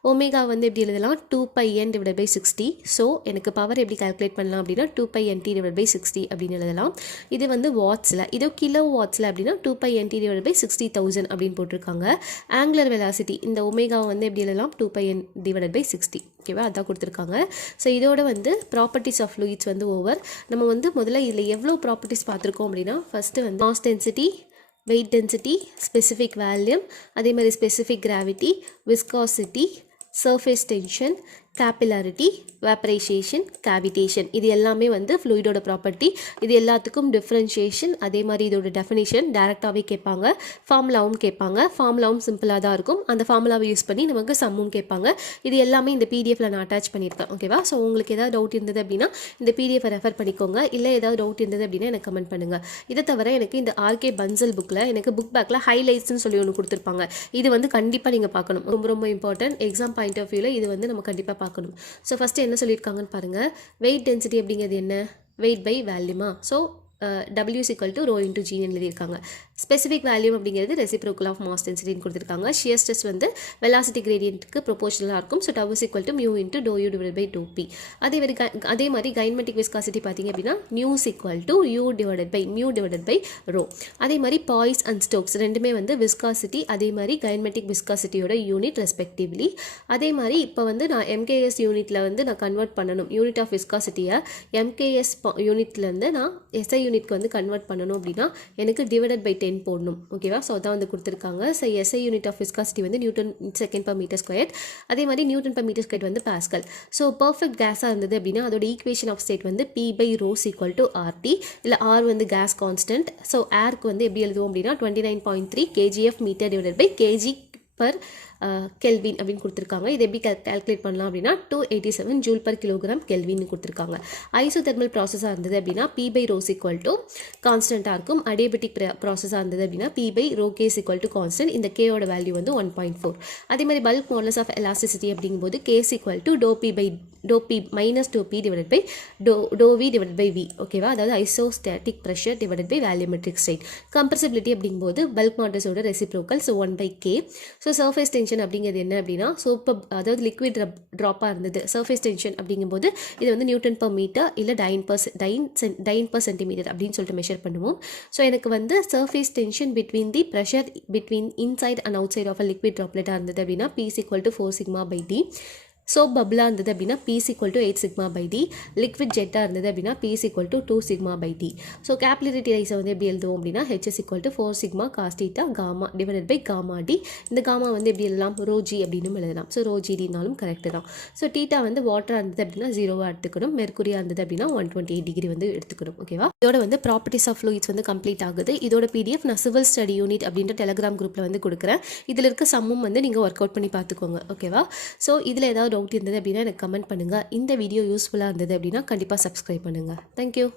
ஒமேகா வந்து எப்படி எழுதலாம், 2πn/60. ஸோ எனக்கு பவர் எப்படி கால்குலேட் பண்ணலாம் அப்படின்னா 2πnt/60 அப்படின்னு எழுதலாம். இது வந்து வாட்ஸில், இது கிலோ வாட்ஸில் அப்படின்னா 2πnt/60,000 அப்படின்னு போட்டிருக்காங்க. ஆங்குலர் வெலாசிட்டி இந்த ஒமேகாவை வந்து எப்படி எழுதலாம், 2πn/60. ஓகேவா, அதான் கொடுத்துருக்காங்க. ஸோ இதோட வந்து ப்ராப்பர்ட்டிஸ் ஆஃப் ஃப்ளூயிட்ஸ் வந்து ஓவர். நம்ம வந்து முதல்ல இதில் எவ்வளோ ப்ராப்பர்ட்டிஸ் பார்த்துருக்கோம் அப்படின்னா, ஃபஸ்ட்டு வந்து mass density, weight density, specific volume, அதே மாதிரி specific gravity, viscosity, surface tension, capillarity, vaporisation, cavitation, இது எல்லாமே வந்து ஃப்ளூயிடோட ப்ராப்பர்ட்டி. இது எல்லாத்துக்கும் டிஃப்ரென்ஷியேஷன், அதே மாதிரி இதோட டெஃபினிஷன் டேரெக்டாகவே கேட்பாங்க, ஃபார்முலாவும் கேட்பாங்க. ஃபார்முலாவும் சிம்பிளாக தான் இருக்கும், அந்த ஃபார்முலாவை யூஸ் பண்ணி நமக்கு சம்மும் கேட்பாங்க. இது எல்லாமே இந்த பிடிஎஃப்ல நான் அட்டாச் பண்ணியிருக்கேன். ஓகேவா. ஸோ உங்களுக்கு ஏதாவது டவுட் இருந்தது அப்படின்னா இந்த பிடிஎஃபை ரெஃபர் பண்ணிக்கோங்க. இல்லை ஏதாவது டவுட் இருந்தது அப்படின்னா எனக்கு கமெண்ட் பண்ணுங்கள். இதை தவிர எனக்கு இந்த ஆர்கே பன்சல் புக்கில் எனக்கு புக் பேக்கில் ஹைலைட்ஸ்னு சொல்லி ஒன்று கொடுத்துருப்பாங்க. இது வந்து கண்டிப்பாக நீங்கள் பார்க்கணும், ரொம்ப ரொம்ப இம்பார்ட்டன்ட். எக்ஸாம் பாயிண்ட் ஆஃப் வியூவில் இது வந்து நம்ம கண்டிப்பாக பார்க்கணும். ஸோ ஃபஸ்ட்டு என்ன சொல்லியிருக்காங்கன்னு பாருங்கள். வெயிட் டென்சிட்டி அப்படிங்கிறது என்ன, வெயிட் பை வேல்யூமா. So W is equal to rho into G எழுதியிருக்காங்க. ஸ்பெசிஃபிக் வேல்யூம் அப்படிங்கிறது ரெசிப்ரோக்கல் ஆஃப் மாஸ் டென்சிட்டின்னு கொடுத்துருக்காங்க. ஷியர் ஸ்ட்ரெஸ் வந்து வெலாசிட்டி கிரேடியன்ட்டுக்கு ப்ரொபோஷனலாக இருக்கும். So tau is equal to mu into to u divide by 2p. அதே மாதிரி கைனமெட்டிக் விஸ்காசிட்டி பார்த்தீங்க அப்படின்னா nu is equal to u divided by mu divided by rho. அதே மாதிரி பாய்ஸ் அண்ட் ஸ்டோக்ஸ் ரெண்டுமே வந்து விஸ்காசிட்டி, அதே மாதிரி கைனமெட்டிக் விஸ்காசிட்டியோட யூனிட் ரெஸ்பெக்டிவ்லி. அதே மாதிரி இப்போ வந்து நான் எம்கேஎஸ் யூனிட்டில் வந்து நான் கன்வெர்ட் பண்ணணும், யூனிட் ஆஃப் விஸ்காசிட்டியை எம்கேஎஸ் யூனிட்லேருந்து நான் எஸ்ஐ யூனிட்க்கு வந்து கன்வெர்ட் பண்ணணும் அப்படின்னா எனக்கு டிவைடட் பை 10 போடணும். ஓகேவா. ஸோ அதான் வந்து கொடுத்துருக்காங்க. So SI unit of viscosity வந்து newton second per metre square, அதே மாதிரி நியூட்டன் பர் மீட்டர் ஸ்கொயர் வந்து பாஸ்கல். ஸோ பர்ஃபெக்ட் கேஸாக இருந்தது அப்படின்னா அதோட ஈக்குவேஷன் ஆஃப் ஸ்டேட் வந்து P/ρ = RT, இல்லை R வந்து கேஸ் கான்ஸ்டன்ட். ஸோ ஏருக்கு வந்து எப்படி எழுதுவோம் அப்படின்னா 29.3 kgf metre divided by kg per kelvin அப்படின்னு கொடுத்துருக்காங்க. இது எப்படி கால்குலேட் பண்ணலாம் அப்படின்னா 287 ஜூல் பர் கிலோகிராம் கெல்வின் கொடுத்துருக்காங்க. ஐசோதெர்மல் ப்ராசஸாக இருந்தது அப்படின்னா P/ρ = கான்ஸ்டண்ட்டாக இருக்கும். அடியபெட்டிக் ப்ராசஸாக இருந்தது அப்படின்னா P/ρk = கான்ஸ்டன்ட். இந்த கேயோட வேல்யூ வந்து 1.4. அதே மாதிரி பல்க் மாடலஸ் ஆஃப் எலாஸ்டிசிட்டி அப்படிங்கும்போது K = dop minus dop divided by dou v divided by v. ஓகேவா, அதாவது isostatic pressure divided by volumetric strain. Compressibility அப்படிங்கும்போது பல்க் மாடலஸோட reciprocal, so 1/k. So surface tension அப்படிங்கிறது என்ன அப்படின்னா அதாவது லிக்விட் ட்ராப்பாக இருந்தது. சர்ஃபேஸ் டென்ஷன் அப்படிங்கும்போது இது வந்து நியூட்டன் பர் மீட்டர் இல்லை டைன் பர் சென்டிமீட்டர் அப்படின்னு சொல்லிட்டு மெஷர் பண்ணுவோம். ஸோ எனக்கு வந்து surface tension between the pressure between inside and outside of a liquid ட்ராப்லெட்டாக இருந்தது அப்படின்னா P = 4 sigma/d. சோப் பப்ளாக இருந்தது அப்படின்னா P = 8 sigma/d. லிக்விட் ஜெட்டாக இருந்தது அப்படின்னா P = 2 sigma/d. ஸோ கேபிலரி ரைஸை வந்து எப்படி எழுதுவோம் அப்படின்னா H = 4 sigma cos theta gamma divided by gamma d. இந்த காமா வந்து எப்படி எழுதலாம், ρg அப்படின்னு எழுதலாம். ஸோ ρgdனாலும் கரெக்டு தான். ஸோ டீட்டா வந்து வாட்டராக இருந்தது அப்படின்னா 0வாக எடுத்துக்கணும், மெர்க்குரியாக இருந்தது அப்படின்னா 128 டிகிரி வந்து எடுத்துக்கணும். ஓகேவா. இதோட வந்து ப்ராப்பர்ட்டிஸ் ஆஃப் ஃப்ளூயிட்ஸ் வந்து கம்ப்ளீட் ஆகுது. இதோட PDF நான் சிவில் ஸ்டடி யூனிட் அப்படின்ற டெலிகிராம் குரூப்பில் வந்து கொடுக்குறேன். இதில் இருக்க சம்மும் வந்து நீங்கள் ஒர்க் அவுட் பண்ணி பார்த்துக்கோங்க. ஓகேவா. ஸோ இதில் ஏதாவது டவுட் இருந்தது அப்படின்னா எனக்கு கமெண்ட் பண்ணுங்கள். இந்த வீடியோ யூஸ்ஃபுல்லாக இருந்தது அப்படின்னா கண்டிப்பாக சப்ஸ்கிரைப் பண்ணுங்கள். தேங்க்யூ.